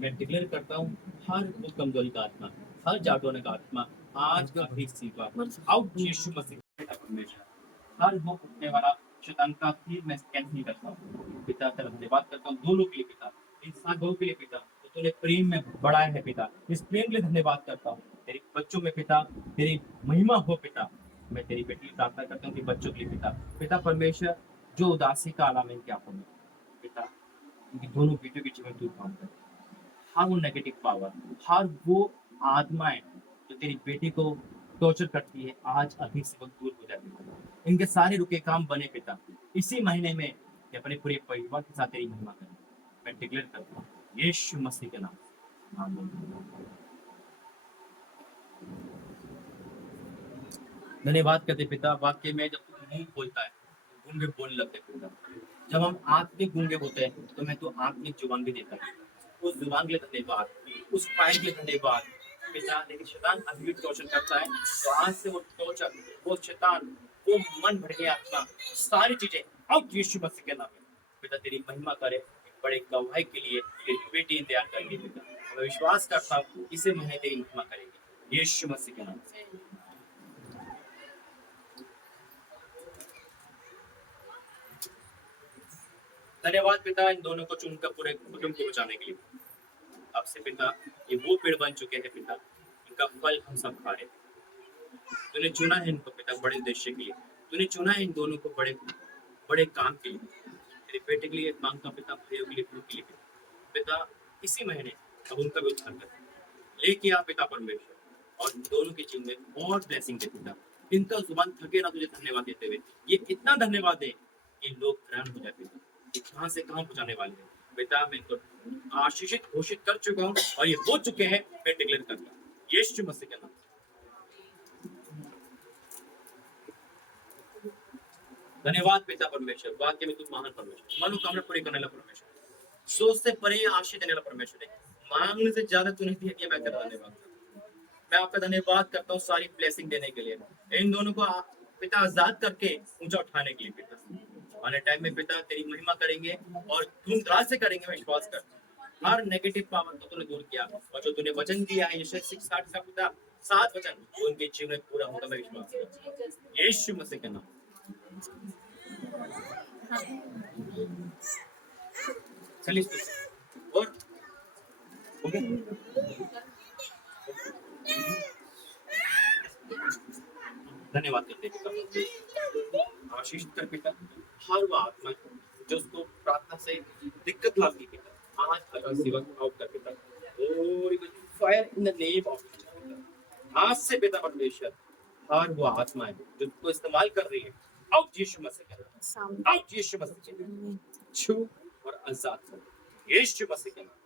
मैं डिक्लेयर करता हूँ हर वो कमजोरी का आत्मा, हर जाटोने का आत्मा आज का भी सीखा आउट यीशु मसीह बेटा। परमेश्वर हर वो उठने वाला शैतान का फिर मैं कैंसिल करता हूँ पिता। तेरा धन्यवाद करता हूँ दोनों के लिए पिता, इन साधुओं के लिए पिता, तो तूने प्रेम में बढ़ाया है पिता। इस प्रेम के लिए धन्यवाद करता हूँ। तेरे बच्चों में पिता तेरी महिमा हो पिता। मैं तेरी बेटी की प्रार्थना करता हूँ कि बच्चों के लिए पिता, पिता परमेश्वर जो उदासी का आलम है क्या होना पिता, उनकी दोनों बेटियों के जीवन तू काम कर। हर वो नेगेटिव पावर, हर वो आत्माएं जो तेरी बेटी को टॉर्चर करती है आज अभी से वक्त दूर हो जाए पिता। इनके सारे रुके काम बने पिता, इसी महीने में ये अपने पूरे परिवार के साथ तेरी महिमा करें। मैं डिक्लेयर करता हूँ यीशु मसीह के नाम से आमीन। धन्यवाद करते पिता। वाक्य में जब मुंह खोलता है गूंगे बोलने लगते पिता। जब हम आत्मिक गूंगे होते हैं तो मैं तो आत्मिक जुबान भी देता हूँ, उस जुबान के लिए धन्यवाद, उस फायर के लिए धन्यवाद पिता। लेकिन शैतान अभी भी टॉर्चर करता है, तो आज से वो टॉर्चर, वो शैतान, वो मन भटके आत्मा, सारी चीजें अब यीशु मसीह के नाम में पिता तेरी महिमा करे। एक बड़े गवाही के लिए तेरी बेटी तैयार करेगी पिता। मैं विश्वास करता हूँ इसे महीने तेरी महिमा करेगी यीशु मसीह के नाम से। धन्यवाद पिता इन दोनों को चुनकर पूरे कुटुंब को बचाने के लिए। अब से पिता ये वो पेड़ बन चुके हैं पिता, इनका फल हम सब खा रहे। तूने चुना है इनको पिता बड़े उद्देश्य के लिए, तूने चुना है इन दोनों को बड़े बड़े काम के लिए। तेरे बेटे के लिए मांगता पिता, भाइयों के लिए, बहनों के लिए पिता, इसी महीने अब उनका भी उद्धार कर लेके आ पिता परमेश्वर, और दोनों के जीवन में और ब्लेसिंग दे पिता। इनका जुबान थके ना तुझे धन्यवाद देते हुए, ये इतना धन्यवाद दे कि लोग हैरान हो जाते हैं कहाँ से कहाँ पहुंचाने वाले हैं बेटा। मैं इनको आशीषित घोषित कर चुका हूँ और ये हो चुके हैं। मैं डिक्लेयर करता हूँ यीशु मसीह के नाम। धन्यवाद पिता परमेश्वर, वाक्य में तू महान परमेश्वर, मनोकामना पूरी करने वाला परमेश्वर, सोच से परे आशीष देने वाला परमेश्वर है। मांगने से ज्यादा तूने दिया, मैं तेरा धन्यवाद करता हूँ। मैं आपका धन्यवाद करता हूँ सारी ब्लेसिंग देने के लिए, इन दोनों को पिता आजाद करके ऊंचा उठाने के लिए पिता। आने टाइम में पिता तेरी महिमा करेंगे और धूमधाम से करेंगे। मैं विश्वास करता हूं हर नेगेटिव पावर को तूने दूर किया, और जो तूने वचन दिया है यशायाह 60 का पिता 7 वचन वो उनके जीवन में पूरा होगा। मैं विश्वास करता हूं यीशु मसीह के नाम। चलिए और हो गया। धन्यवाद करते पिता, आशीष कर पिता। हर वो आत्मा जो उसको प्रार्थना से दिक्कत लाती पिता, आज सेवा आउट कर पिता। Fire in the name of आज से पिता परमेश्वर, हर वो आत्मा है जो उसको इस्तेमाल कर रही है आउट यीशु मसीह के नाम, आउट यीशु मसीह के नाम, छू और आजाद करो यीशु मसीह के नाम।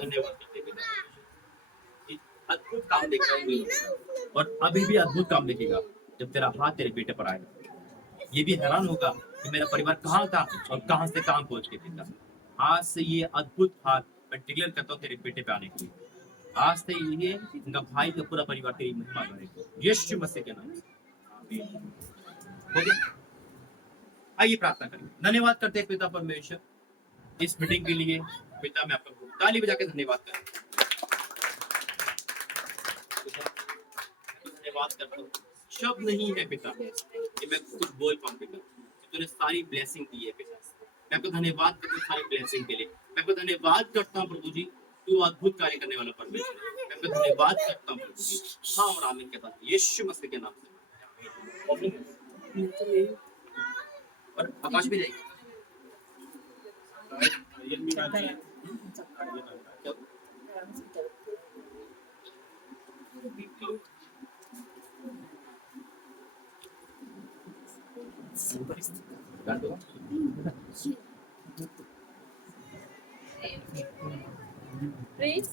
धन्यवाद करते हैं पिता, एक अद्भुत काम देख रहा हूँ और अभी भी अद्भुत काम देखेगा जब तेरा हाथ तेरे बेटे पर आएगा। ये भी हैरान होगा कि मेरा परिवार कहाँ था और कहाँ से कहाँ पहुंच के पिता। आज से ये अद्भुत हाथ मैं डिक्लेयर करता हूँ तेरे बेटे पे आने के लिए। आज से ये इनका भाई का पूरा परिवार तेरी महिमा करेगा यीशु मसीह के नाम से, आमीन। हो गया? आइए प्रार्थना करें। धन्यवाद करते हैं पिता परमेश्वर इस मीटिंग के लिए। पिता मैं आपका ताली बजा के धन्यवाद करता हूँ, धन्यवाद करता हूँ। शब्द नहीं है पिता कि मैं कुछ बोल पाऊँ पिता, तूने सारी ब्लेसिंग दी है पिता। मैं आपको धन्यवाद करता हूँ सारी ब्लेसिंग के लिए। मैं आपको धन्यवाद करता हूँ प्रभु जी, तू अद्भुत कार्य करने वाला परमेश्वर। मैं आपको धन्यवाद करता हूँ प्रभु जी। हाँ और आमीन के साथ यीशु मसीह के नाम से। और आकाश भी जाएगी। Praise.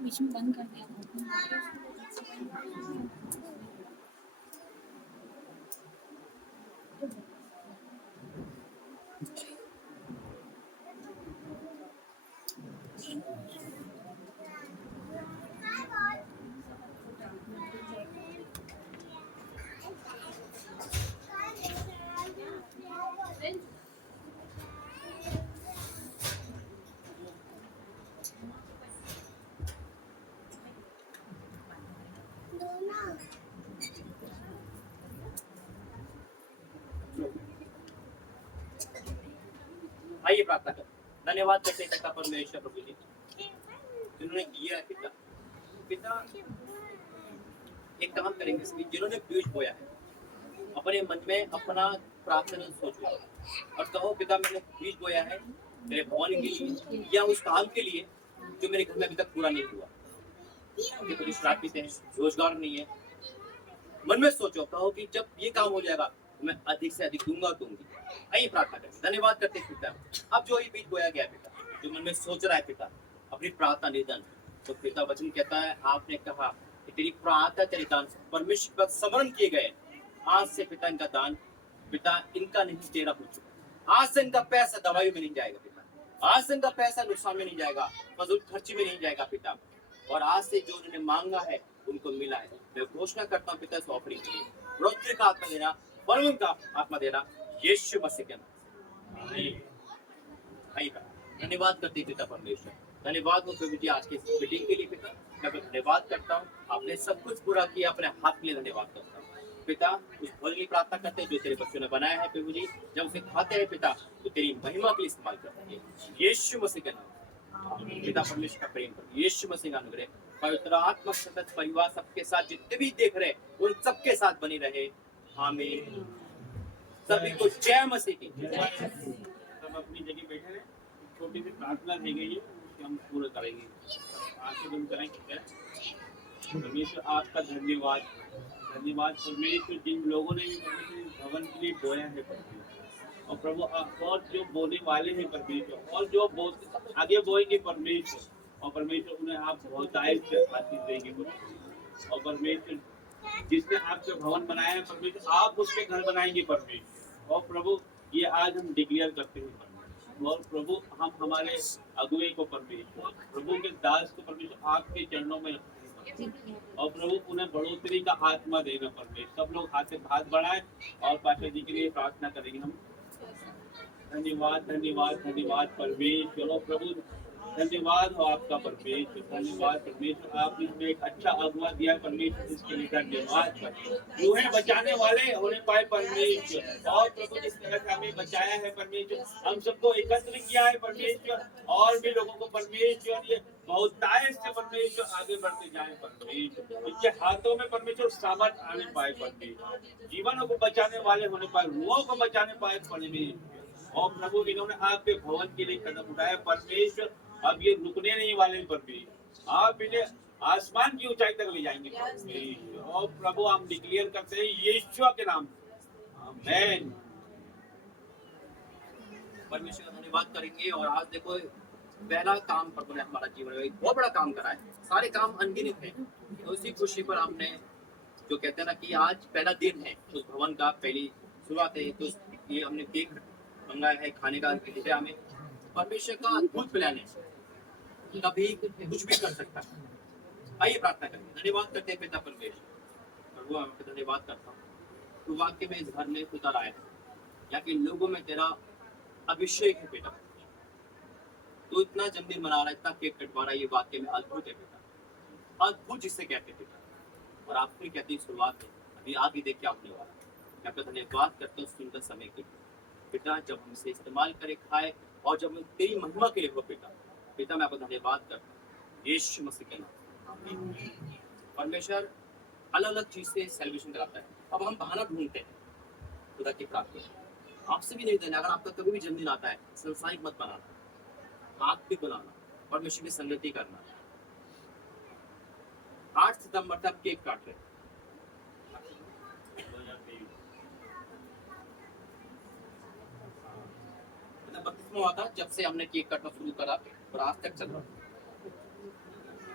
बीच में बंद कर दिया। आइए प्रार्थना करें। धन्यवाद करते हैं पिता परमेश्वर प्रभु जी जिन्होंने किया है पिता। पिता एक काम करेंगे इसमें, जिन्होंने बीज बोया है अपने मन में अपना प्रार्थना सोचो और कहो पिता मैंने बीज बोया है मेरे भवन के लिए या उस काम के लिए जो मेरे घर में अभी तक पूरा नहीं हुआ। अभी श्रापित है, रोजगार नहीं है। मन में सोचो, कहो कि जब ये काम हो जाएगा तो मैं अधिक से अधिक दूंगी। आइए प्रार्थना करें। धन्यवाद करते हैं पिता। अब जो ये बीज बोया गया पिता, जो मन में सोच रहा है पिता अपनी प्रार्थना निधन, तो पिता वचन कहता है आपने कहा कि तेरी प्रार्थना तेरे दान परमेश्वर पर समरण किए गए। आज से पिता इनका दान पिता इनका नहीं तेरा हो चुका। आज से इनका पैसा दवाई में नहीं जाएगा पिता, आज से इनका पैसा नुकसान में नहीं जाएगा, फजूल खर्ची में नहीं जाएगा पिता। और आज से जो उन्होंने मांगा है उनको मिला है। मैं घोषणा करता हूँ पिता इस ऑफरिंग के लिए रौद्र का आत्मा देना, परम का आत्मा देना यीशु मसीह के नाम। धन्यवाद करते पिता परमेश्वर। धन्यवाद हो प्रभु जी आज के मीटिंग के लिए पिता। मैं धन्यवाद करता हूँ, आपने सब कुछ पूरा किया, अपने हाथ के लिए धन्यवाद करता हूँ पिता। उस भोजन की प्रार्थना करते हैं जो तेरे बच्चों ने बनाया है प्रभु जी, जब उसे खाते हैं पिता तो तेरी महिमा के लिए इस्तेमाल करते हैं यीशु मसीह के नाम। पिता परमेश्वर का प्रेम करो, यीशु मसीह का अनुग्रह, पवित्र आत्मा सतत परिवार सबके साथ जितने भी देख रहे उन सबके साथ बनी रहे। आमीन। सभी को जय मसीह की। सब अपनी जगह बैठे रहे। छोटी सी प्रार्थना रह गई है कि हम पूरा करेंगे। आंखें बंद करेंगे। परमेश्वर आपका धन्यवाद, धन्यवाद परमेश्वर जिन लोगों ने भी परमेश्वर भवन के लिए बोया है परमेश्वर, और प्रभु और जो बोने वाले हैं परमेश्वर, और जो आगे बोएंगे परमेश्वर, और परमेश्वर उन्हें आप बहुतायत से आशीष देंगे परमेश्वर। और परमेश्वर जिसने आपका भवन बनाया है परमेश्वर, आप उसके घर बनाएंगे परमेश्वर। और प्रभु ये आज हम डिक्लेयर करते हैं परमेश्वर। और प्रभु हम हमारे अगुवे को परमेश्वर, प्रभु के दास को परमेश्वर आपके चरणों में रखते हैं। और प्रभु उन्हें बढ़ोतरी का आत्मा देना परमेश्वर। सब लोग हाथ बढ़ाएं और पाशा जी के लिए प्रार्थना करेंगे हम। धन्यवाद धन्यवाद धन्यवाद परमेश्वर। और प्रभु धन्यवाद हो आपका परमेश्वर, धन्यवाद परमेश्वर, आपने हमें एक अच्छा अगुआ दिया है परमेश्वर, इसके लिए धन्यवाद परमेश्वर। रूहें बचाने वाले होने पाए परमेश्वर, और प्रभु जिस तरह से हमें बचाया है परमेश्वर, हम सबको एकत्र किया है परमेश्वर, और भी लोगों को परमेश्वर ये बहुतायत से परमेश्वर आगे बढ़ते जाए परमेश्वर, इनके हाथों में परमेश्वर सामर्थ आने पाए परमेश्वर, जीवनों को बचाने वाले होने पाए, रूहों को बचाने पाए परमेश्वर। और प्रभु इन्होंने आपके भवन के लिए कदम उठाया परमेश्वर, अब ये रुकने नहीं वाले परमेश्वर, आप इन्हें आसमान की ऊंचाई तक ले जाएंगे परमेश्वर। और प्रभु हम डिक्लेयर करते हैं यीशु के नाम से, आमीन। परमेश्वर का धन्यवाद करेंगे। और आज देखो पहला काम प्रभु ने हमारा जीवन में एक बहुत बड़ा काम करा है, सारे काम अनगिनत हैं, तो उसी खुशी पर हमने जो कहते हैं ना कि आज पहला दिन है उस भवन का, पहली शुरुआत है, तो ये हमने केक मंगाया है खाने का, जिसे हमें परमेश्वर का अद्भुत प्लान है, कभी कुछ भी कर सकता है। आइए प्रार्थना करें, धन्यवाद करते हैं पिता परमेश्वर, प्रभु आपका धन्यवाद करता हूँ तो वाक्य में इस घर में उतर आया है, या कि लोगों में तेरा अभिषेक है बेटा, तो इतना जन्मदिन मना रहा है, इतना केक कटवा रहा है, ये वाक्य में अद्भुत है बेटा, अद्भुत जिससे कहते हैं बेटा, और आपकी कहती शुरुआत है, अभी आप ही देख के आपने वाला। मैं आपका धन्यवाद करता हूँ सुंदर समय के लिए बेटा, जब हम इसे इस्तेमाल करें, खाए, और जब हम तेरी महिमा के लिए हो बेटा, बेटा मैं आपका धन्यवाद करता हूँ यीशु मसीह के नाम। परमेश्वर अलग अलग चीज से सेलिब्रेशन कराता है, अब हम बहाना ढूंढते हैं खुदा की प्राप्ति, आपसे भी नहीं देना। अगर आपका कभी भी जन्मदिन आता है, संसारिक मत बनाना, आप भी बनाना, परमेश्वर की संगति करना। 8 सितंबर तक केक काट रहे, बत्तीसवां हुआ था जब से हमने केक काटना शुरू करा, और आज तक चल रहा है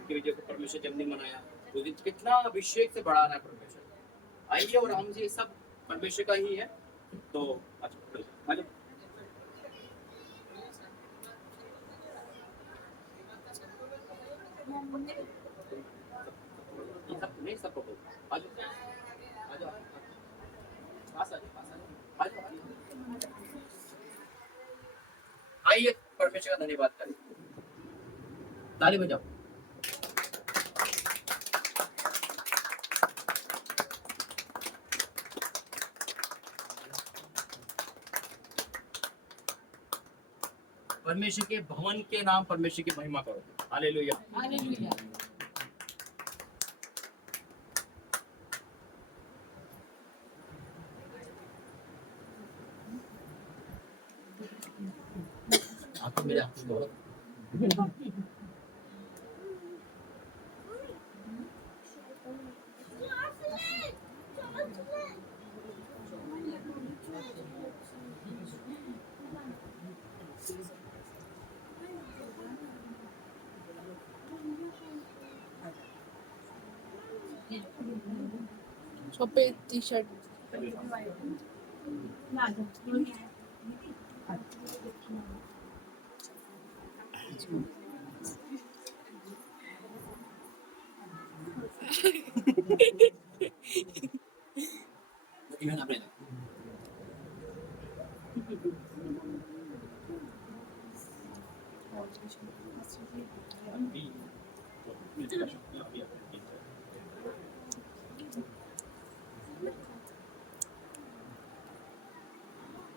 कि परमेश्वर जन्मदिन मनाया, तो दिन कितना अभिषेक से बढ़ा रहा है परमेश्वर। आइए, और हम ये सब परमेश्वर का ही है, तो अच्छा नहीं सबको आइए परमेश्वर का धन्यवाद करें, ताली बजाओ। परमेश्वर के भवन के नाम परमेश्वर की महिमा करो, हालेलुया हालेलुया। आपको मेरे हाथ में सफेद टी शर्ट इवन आपने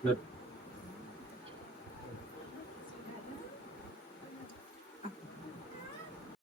Good.